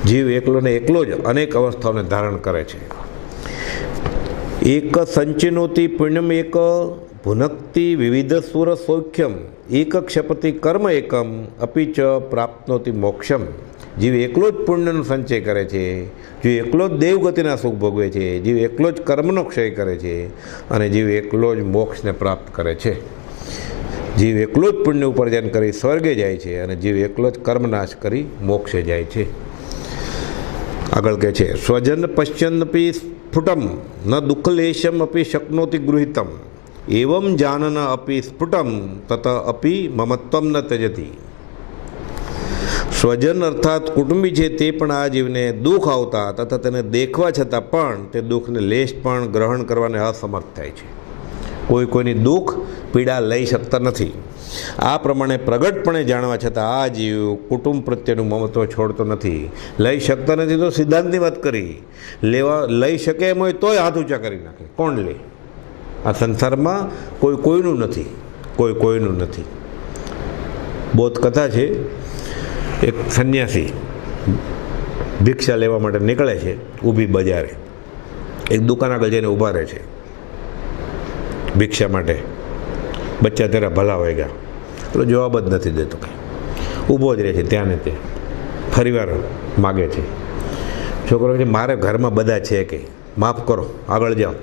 જીવ એકલો ને એકલો જ અનેક અવસ્થાઓને ધારણ કરે છે. એક સંચિનોતિ પુણ્યમ એક ભુનક્તિ વિવિધ સુર સૌખ્યમ એક ક્ષપતિ કર્મ એકમ અપિ ચ પ્રાપ્નોતિ મોક્ષમ. જીવ એકલો જ પુણ્યનો સંચય કરે છે, જીવ એકલો જ દેવગતિના સુખ ભોગવે છે, જીવ એકલો જ કર્મનો ક્ષય કરે છે, અને જીવ એકલો જ મોક્ષને પ્રાપ્ત કરે છે. જીવ એકલો જ પુણ્ય ઉપાર્જન કરી સ્વર્ગે જાય છે, અને જીવ એકલો જ કર્મનાશ કરી મોક્ષે જાય છે. આગળ કહે છે સ્વજન પશ્યન્નપી સ્ફુટમ ન દુઃખલેશમ અપી શક્નોતિ ગૃહિતમ એવમ જાનન અપી સ્ફુટમ તત અપી મમત્વમ ન ત્યજતી. સ્વજન અર્થાત કુટુંબી છે તે પણ આ જીવને દુઃખ આવતા તથા તેને દેખવા છતાં પણ તે દુઃખને લેશ પણ ગ્રહણ કરવાને અસમર્થ થાય છે. કોઈની દુઃખ પીડા લઈ શકતા નથી. આ પ્રમાણે પ્રગટપણે જાણવા છતાં આ જીવ કુટુંબ પ્રત્યેનું મમત્વ છોડતો નથી. લઈ શકતા નથી તો સિદ્ધાંતની વાત કરી. લઈ શકે એમ હોય તોય હાથ ઊંચા કરી નાખે. કોણ લે? આ સંસારમાં કોઈનું નથી, કોઈનું નથી. બોધ કથા છે. એક સંન્યાસી ભિક્ષા લેવા માટે નીકળે છે ઊભી બજારે. એક દુકાન આગળ જઈને ઊભા રહે છે ભિક્ષા માટે. બચ્ચા તેરા ભલા હોય ગયા. પેલો જવાબ જ નથી દેતો, કંઈ ઊભો જ રહે છે ત્યાં ને તે. ફરીવાર માગે છે. છોકરો છે મારે ઘરમાં બધા છે કે માફ કરો, આગળ જાઓ.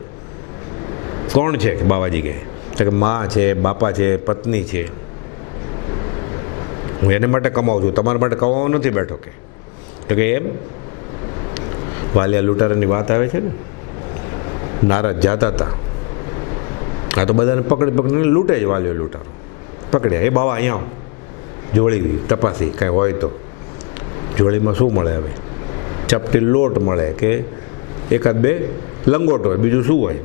કોણ છે કે બાવાજી કહે કે મા છે, બાપા છે, પત્ની છે. હું એને માટે કમાઉં છું, તમારા માટે કમાવા નથી બેઠો કે. તો કે એમ વાલિયા લૂંટારાની વાત આવે છે ને, નારદ જાતા હતા, આ તો બધાને પકડી પકડીને લૂંટે જ વાલિયો લૂંટારો. પકડ્યા, એ બાવા અહીંયા આવો, જોળી તપાસી કાંઈ હોય તો. જોળીમાં શું મળે હવે? ચપટી લોટ મળે કે એકાદ બે લંગોટ હોય, બીજું શું હોય?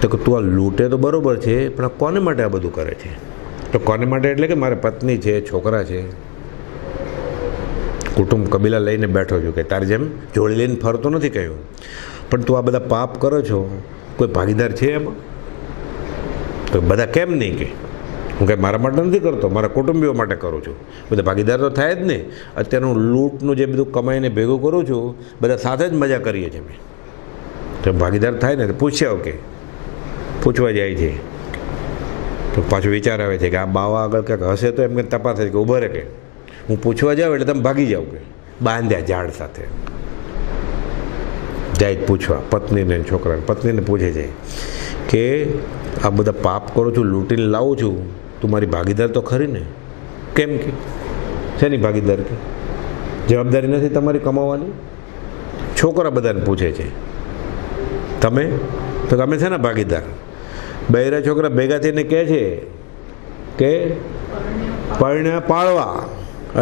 તો કે તું આ લૂંટે તો બરાબર છે, પણ આ કોને માટે આ બધું કરે છે? તો કોને માટે એટલે કે મારે પત્ની છે, છોકરા છે, કુટુંબ કબીલા લઈને બેઠો છું, કે તારી જેમ જોડી લઈને ફરતો નથી કહ્યું. પણ તું આ બધા પાપ કરો છો, કોઈ ભાગીદાર છે એમાં? તો બધા કેમ નહીં કે હું કંઈ મારા માટે નથી કરતો, મારા કુટુંબીઓ માટે કરું છું. બધા ભાગીદાર તો થાય જ ને. અત્યારે હું લૂંટનું જે બધું કમાઈને ભેગું કરું છું, બધા સાથે જ મજા કરીએ છીએ મેં. તો ભાગીદાર થાય ને તો પૂછ્યા કે પૂછવા જાય છે, તો પાછો વિચાર આવે છે કે આ બાવા આગળ કંઈક હશે તો એમ કંઈ તપાસ કે ઊભા રહે, કે હું પૂછવા જાઉં એટલે તમે ભાગી જાઓ, કે બાંધ્યા ઝાડ સાથે જાય પૂછવા પત્નીને છોકરાને. પત્નીને પૂછે છે કે આ બધા પાપ કરું છું, લૂંટીને લાવું છું, તું મારી ભાગીદાર તો ખરી ને? કેમ કે શેની ભાગીદાર? કે જવાબદારી નથી તમારી કમાવાની? છોકરા બધાને પૂછે છે, તમે તો તમે છે ને ભાગીદાર? બૈરા છોકરા ભેગા થઈને કહે છે કે પરણ્યા પાળવા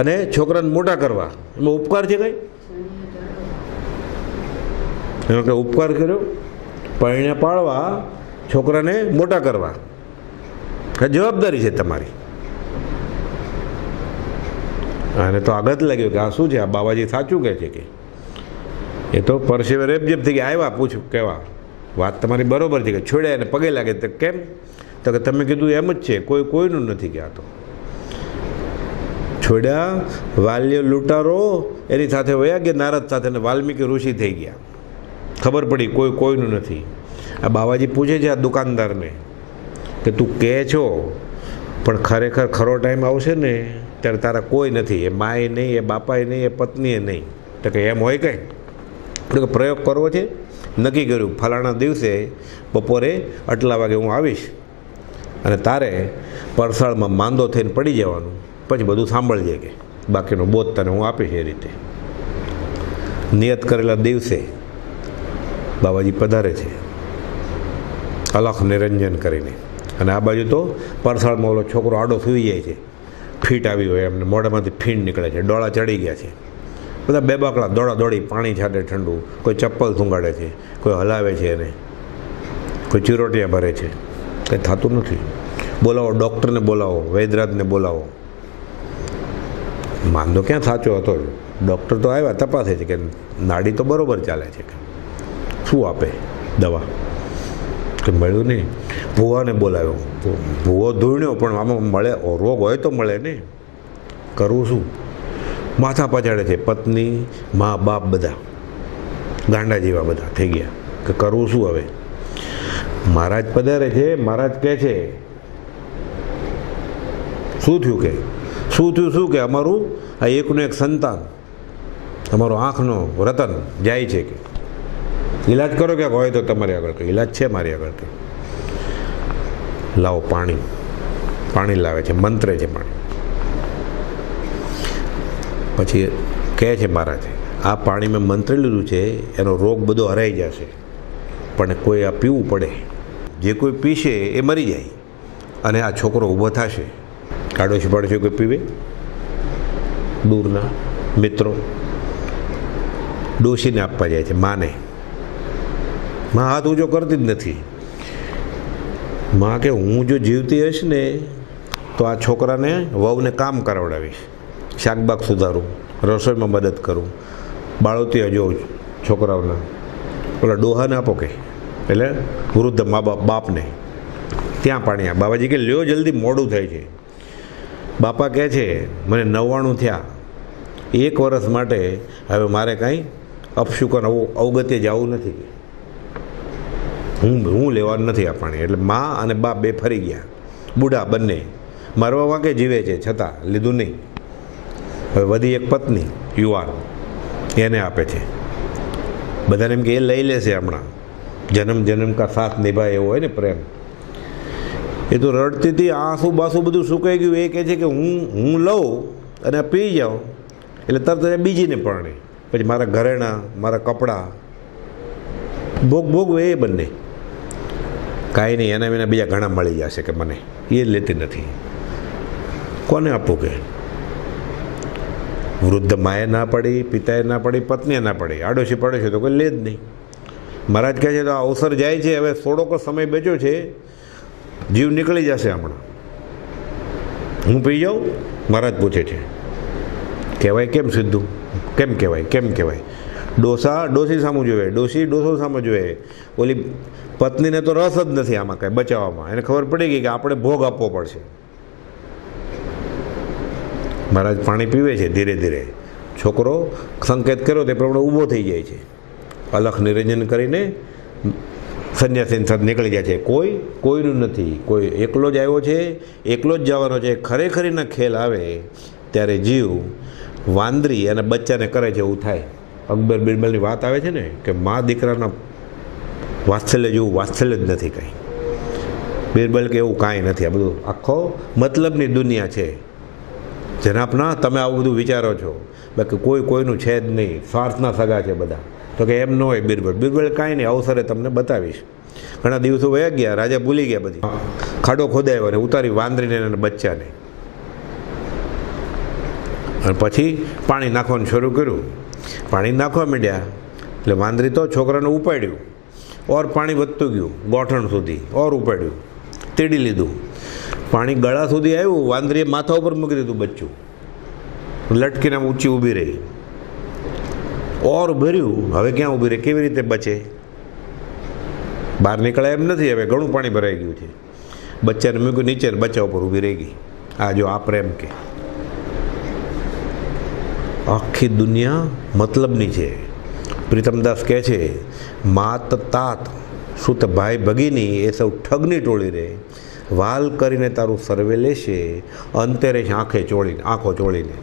અને છોકરાને મોટા કરવા. એમાં ઉપકાર છે કંઈ? એનો કંઈ ઉપકાર કર્યો? પરણ્યા પાળવા, છોકરાને મોટા કરવા, જવાબદારી છે તમારી. અને તો આગળ લાગ્યું કે આ શું છે, આ બાબાજી સાચું કહે છે. કે એ તો પરસેવે રેપજેપ થઈ ગયા, આવ્યા પૂછું કેવા વાત તમારી બરોબર છે, કે છોડ્યા અને પગે લાગે. તો કેમ? તો કે તમે કીધું એમ જ છે, કોઈ કોઈનું નથી. કે આ તો છોડ્યા વાલ્ય લૂંટારો એની સાથે વયા ગયા નારદ સાથે, ને વાલ્મીકી ઋષિ થઈ ગયા. ખબર પડી કોઈ કોઈનું નથી. આ બાબાજી પૂછે છે આ દુકાનદારને કે તું કહે છો, પણ ખરેખર ખરો ટાઈમ આવશે ને ત્યારે તારા કોઈ નથી, એ માએ નહીં, એ બાપાએ નહીં, એ પત્નીએ નહીં. તો કે એમ હોય કંઈ? એટલે કે પ્રયોગ કરવો છે, નક્કી કર્યું ફલાણા દિવસે બપોરે આટલા વાગે હું આવીશ, અને તારે પરસાળમાં માંદો થઈને પડી જવાનું, પછી બધું સાંભળજે, કે બાકીનો બોધ તને હું આપીશ. એ રીતે નિયત કરેલા દિવસે બાબાજી પધારે છે અલખ નિરંજન કરીને. અને આ બાજુ તો પરસાળમાં ઓલો છોકરો આડો સૂઈ જાય છે, ફીટ આવી હોય એમને, મોઢામાંથી ફીણ નીકળે છે, ડોળા ચડી ગયા છે. બધા બે બાકડા દોડા દોડી, પાણી છાંટે ઠંડુ, કોઈ ચપ્પલ થૂંગાડે છે, કોઈ હલાવે છે એને, કોઈ ચિરોટિયા ભરે છે. કંઈ થતું નથી. બોલાવો ડૉક્ટરને, બોલાવો વૈદ્યરાજને, બોલાવો. માંદો ક્યાં સાચો હતો? ડૉક્ટર તો આવ્યા, તપાસે છે કે નાડી તો બરાબર ચાલે છે. શું આપે દવા? કે મળ્યું નહીં. ભૂવાને બોલાવ્યો, ભૂવો ધૂણ્યો, પણ આમાં મળે, રોગ હોય તો મળે ને. કરવું શું? માથા પછાડે છે. પત્ની, મા બાપ બધા ગાંડા જેવા બધા થઈ ગયા કે કરવું શું હવે? મહારાજ પધારે છે. મહારાજ કહે છે શું થયું? કે શું થયું? શું કે અમારું આ એકનું એક સંતાન, અમારો આંખનો રતન જાય છે, કે ઈલાજ કરો ક્યાંક હોય તો તમારી આગળ. કે ઈલાજ છે મારી આગળ. કે લાવો પાણી. પાણી લાવે છે, મંત્રે છે પાણી. પછી કહે છે મહારાજ આ પાણી મેં મંત્રી લીધું છે, એનો રોગ બધો હરાઈ જશે, પણ કોઈ આ પીવું પડે. જે કોઈ પીશે એ મરી જાય, અને આ છોકરો ઊભો થશે. આડોશી પાડોશી કોઈ પીવે? દૂરના મિત્રો ડોશીને આપવા જાય છે, માને. માં હાથ ઊંચો કરતી જ નથી. માં કે હું જો જીવતી હશ ને તો આ છોકરાને વહુને કામ કરાવડાવીશ, શાકબાગ સુધારું, રસોઈમાં મદદ કરું, બાળોતી જોઉં છોકરાઓના. ઓલા ડોહાને આપો કે, એટલે વૃદ્ધ મા બાપને. ત્યાં પાણી આ. બાબાજી કે લ્યો જલ્દી, મોડું થાય છે. બાપા કહે છે મને 99 થયા, 1 વર્ષ માટે હવે મારે કાંઈ અપશુકન અવગત્ય જવું નથી. હું લેવાનું નથી આ પાણી. એટલે મા અને બાપ બે ફરી ગયા, બુઢા બંને. મરવા વાંકે જીવે છે, છતાં લીધું નહીં. હવે વધી એક પત્ની યુવાન, એને આપે છે. બધાને એમ કે એ લઈ લેશે હમણાં, જન્મ જન્મ કા સાથ નિભાય એવો હોય ને પ્રેમ. એ તો રડતી હતી, આંસુ બાસુ બધું સુકાઈ ગયું. એ કહે છે કે હું લઉં અને પી જાઉં એટલે તરત બીજીને પરણે. પછી મારા ઘરેણાં, મારા કપડાં ભોગવે એ બંને. કાંઈ નહીં, એના વિના બીજા ઘણા મળી જશે કે મને એ લેતી નથી. કોને આપવું કે? વૃદ્ધ માએ ના પડી, પિતાએ ના પડી, પત્નીએ ના પડી, આડોશી પડોશી તો કોઈ લે જ નહીં. મહારાજ કહે છે તો આ અવસર જાય છે, હવે થોડોક સમય બચ્યો છે, જીવ નીકળી જશે હમણાં. હું પી જાઉં? મહારાજ પૂછે છે. કહેવાય કેમ સીધું? કેમ કહેવાય? કેમ કહેવાય? ડોસી સામું જોવે, ડોસો સામું જોવે. ઓલી પત્નીને તો રસ જ નથી આમાં કાંઈ બચાવવામાં. એને ખબર પડી ગઈ કે આપણે ભોગ આપવો પડશે. મહારાજ પાણી પીવે છે ધીરે ધીરે. છોકરો સંકેત કર્યો તે પ્રમાણે ઊભો થઈ જાય છે. અલખ નિરંજન કરીને સંન્યાસીની સાથે નીકળી જાય છે. કોઈનું નથી, કોઈ એકલો જ આવ્યો છે, એકલો જ જવાનો છે. ખરેખરીના ખેલ આવે ત્યારે જીવ વાંદરી અને બચ્ચાને કરે છે એવું થાય. અકબર બિરબલની વાત આવે છે ને કે મા દીકરાના વાત્સલ્ય જેવું વાત્સલ્ય જ નથી કંઈ. બિરબલ કે એવું કાંઈ નથી, આ બધું આખો મતલબની દુનિયા છે. જનાબના તમે આવું બધું વિચારો છો, બાકી કોઈનું છે જ નહીં, સ્વાર્થના સગા છે બધા. તો કે એમ ન હોય બિરબલ કાંઈ નહીં, અવસરે તમને બતાવીશ. ઘણા દિવસો વયા ગયા, રાજા ભૂલી ગયા બધી. ખાડો ખોદાયો અને ઉતારી વાંદરીને અને બચ્ચાને, અને પછી પાણી નાખવાનું શરૂ કર્યું. પાણી નાખવા માંડ્યા એટલે વાંદરી તો છોકરાને ઉપાડ્યું, ઓર પાણી વધતું ગયું ગોઠણ સુધી, ઓર ઉપાડ્યું, તેડી લીધું. પાણી ગળા સુધી આવ્યું, વાંદરીએ માથા ઉપર મૂકી દીધું બચ્ચું, લટકીને ઊંચી ઊભી રહી. ઓર ભર્યું, હવે ક્યાં ઊભી રહી? કેવી રીતે બચે? બહાર નીકળાય એમ નથી. હવે ઘણું પાણી ભરાઈ ગયું છે. બચ્ચાને મૂક્યું નીચે, બચ્ચા ઉપર ઊભી રહી ગઈ. આ જો આ પ્રેમ કે આખી દુનિયા મતલબની છે. પ્રીતમદાસ કહે છે, માત તાત સુત ભાઈ ભગીની એ સૌ ઠગની ટોળી રે, વાલ કરીને તારું સર્વે લેશે, અંતે રહેશે આંખો ચોળીને.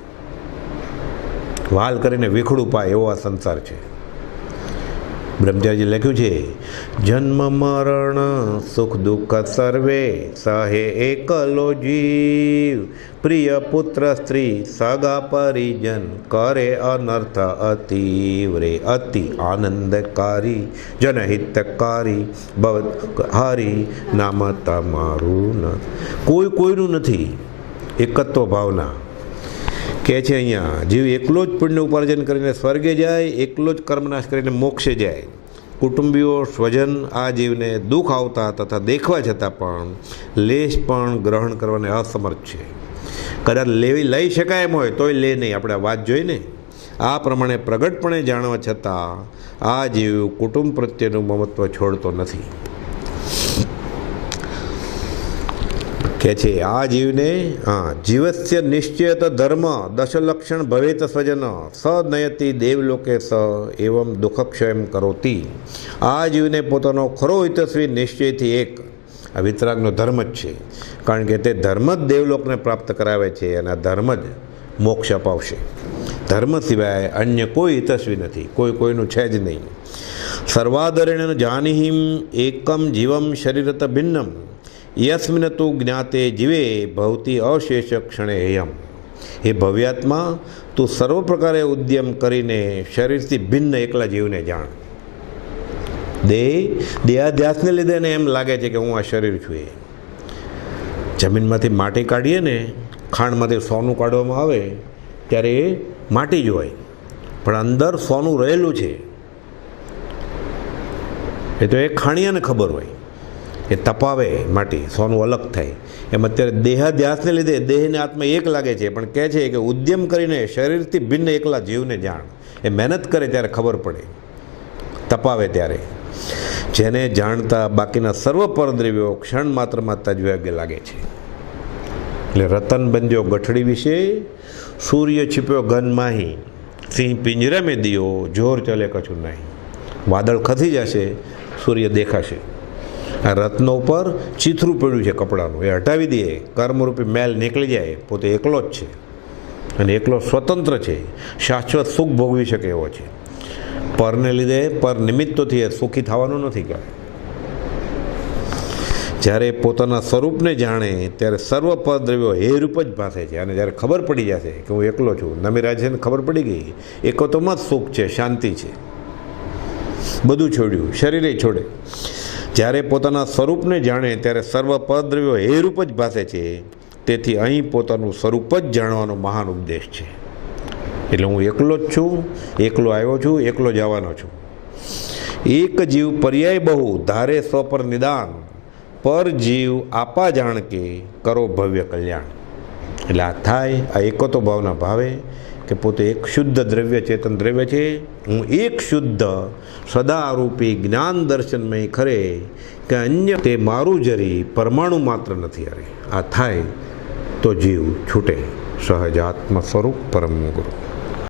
વાલ કરીને વિખડું પાય એવો આ સંસાર છે. બ્રહ્મચારીજી લખ્યું છે, જન્મ મરણ સુખ દુઃખ સર્વે સહે એકલો જીવ, પ્રિય પુત્ર સ્ત્રી સગા પરિજન કરે અનર્થ અતીવ રે, અતિ આનંદકારી જનહિતકારી ભવ હરી નામ તમારું ન. કોઈનું નથી. એકત્વ ભાવના કહે છે અહીંયા, જીવ એકલો જ પુણ્ય ઉપાર્જન કરીને સ્વર્ગે જાય, એકલો જ કર્મનાશ કરીને મોક્ષે જાય. કુટુંબીઓ સ્વજન આ જીવને દુઃખ આવતા તથા દેખવા છતાં પણ લેશ પણ ગ્રહણ કરવાને અસમર્થ છે. કદાચ લઈ શકાય એમ હોય તોય લે નહીં. આપણે વાત જોઈને આ પ્રમાણે પ્રગટપણે જાણવા છતાં આ જીવ કુટુંબ પ્રત્યેનું મમત્વ છોડતો નથી. કે છે આ જીવને જીવસ્ય નિશ્ચયત ધર્મ દશલક્ષણ ભવેત સ્વજન સ નયતિ દેવલોકે સ એવમ દુઃખક્ષયમ કરોતી. આ જીવને પોતાનો ખરો હિતસ્વી નિશ્ચયથી એક આ વિતરાગનો ધર્મ જ છે. કારણ કે તે ધર્મ જ દેવલોકને પ્રાપ્ત કરાવે છે અને આ ધર્મ જ મોક્ષ અપાવશે. ધર્મ સિવાય અન્ય કોઈ હિતસ્વી નથી, કોઈનું છે જ નહીં. સર્વાદરેણ જાનીહિમ એકમ જીવમ શરીરત ભિન્નમ યસ્મિન તું જ્ઞાતે જીવે ભવતી અશેષ ક્ષણે હેયમ. એ ભવ્યાત્મા, તું સર્વ પ્રકારે ઉદ્યમ કરીને શરીરથી ભિન્ન એકલા જીવને જાણ. દેહાધ્યાસને લીધે એને એમ લાગે છે કે હું આ શરીર છું. એ જમીનમાંથી માટી કાઢીએ ને, ખાણમાંથી સોનું કાઢવામાં આવે ત્યારે એ માટી જ હોય, પણ અંદર સોનું રહેલું છે એ તો એ ખાણિયાને ખબર હોય. એ તપાવે માટી, સોનું અલગ થાય. એમ અત્યારે દેહાધ્યાસને લીધે દેહને આત્મા એક લાગે છે, પણ કહે છે કે ઉદ્યમ કરીને શરીરથી ભિન્ન એકલા જીવને જાણ. એ મહેનત કરે ત્યારે ખબર પડે, તપાવે ત્યારે. જેને જાણતા બાકીના સર્વ પરદ્રવ્યો ક્ષણ માત્રમાં તજવાગે લાગે છે. એટલે રતન બંધ્યો ગઠડી વિશે, સૂર્ય છીપ્યો ઘન માહી, સિંહ પિંજરે મેં દિયો, જોર ચલે કછું નહીં. વાદળ ખસી જશે, સૂર્ય દેખાશે. આ રત્નો ઉપર ચીથરું પડ્યું છે કપડાનું, એ હટાવી દઈએ, કર્મરૂપી મેલ નીકળી જાય. પોતે એકલો જ છે અને એકલો સ્વતંત્ર છે, શાશ્વત સુખ ભોગવી શકે એવો છે. પરને લીધે પર નિમિત્તોથી એ સુખી થવાનું નથી. જ્યારે પોતાના સ્વરૂપને જાણે ત્યારે સર્વ પરદ્રવ્યો હેરૂપ જ ભાસે છે. અને જ્યારે ખબર પડી જશે કે હું એકલો છું, નમીરાજને ખબર પડી ગઈ, એકત્વમાં જ સુખ છે, શાંતિ છે, બધું છોડ્યું, શરીરે છોડે. જ્યારે પોતાના સ્વરૂપને જાણે ત્યારે સર્વ પરદ્રવ્યો હેરૂપ જ ભાસે છે. તેથી અહીં પોતાનું સ્વરૂપ જ જાણવાનો મહાન ઉપદેશ છે. એટલે હું એકલો જ છું, એકલો આવ્યો છું, એકલો જવાનો છું. એક જીવ પર્યાય બહુ ધારે સ્વ પર નિદાન, પર જીવ આપા જાણ કે કરો ભવ્ય કલ્યાણ. એટલે આ થાય આ એકતો ભાવના ભાવે કે પોતે એક શુદ્ધ દ્રવ્ય ચેતન દ્રવ્ય છે, હું એક શુદ્ધ સદારૂપી જ્ઞાન દર્શનમય ખરે કે અન્ય તે મારું જરી પરમાણુ માત્ર નથી. અરે આ થાય તો જીવ છૂટે સહજ આત્મ સ્વરૂપ પરમ ગુરુ.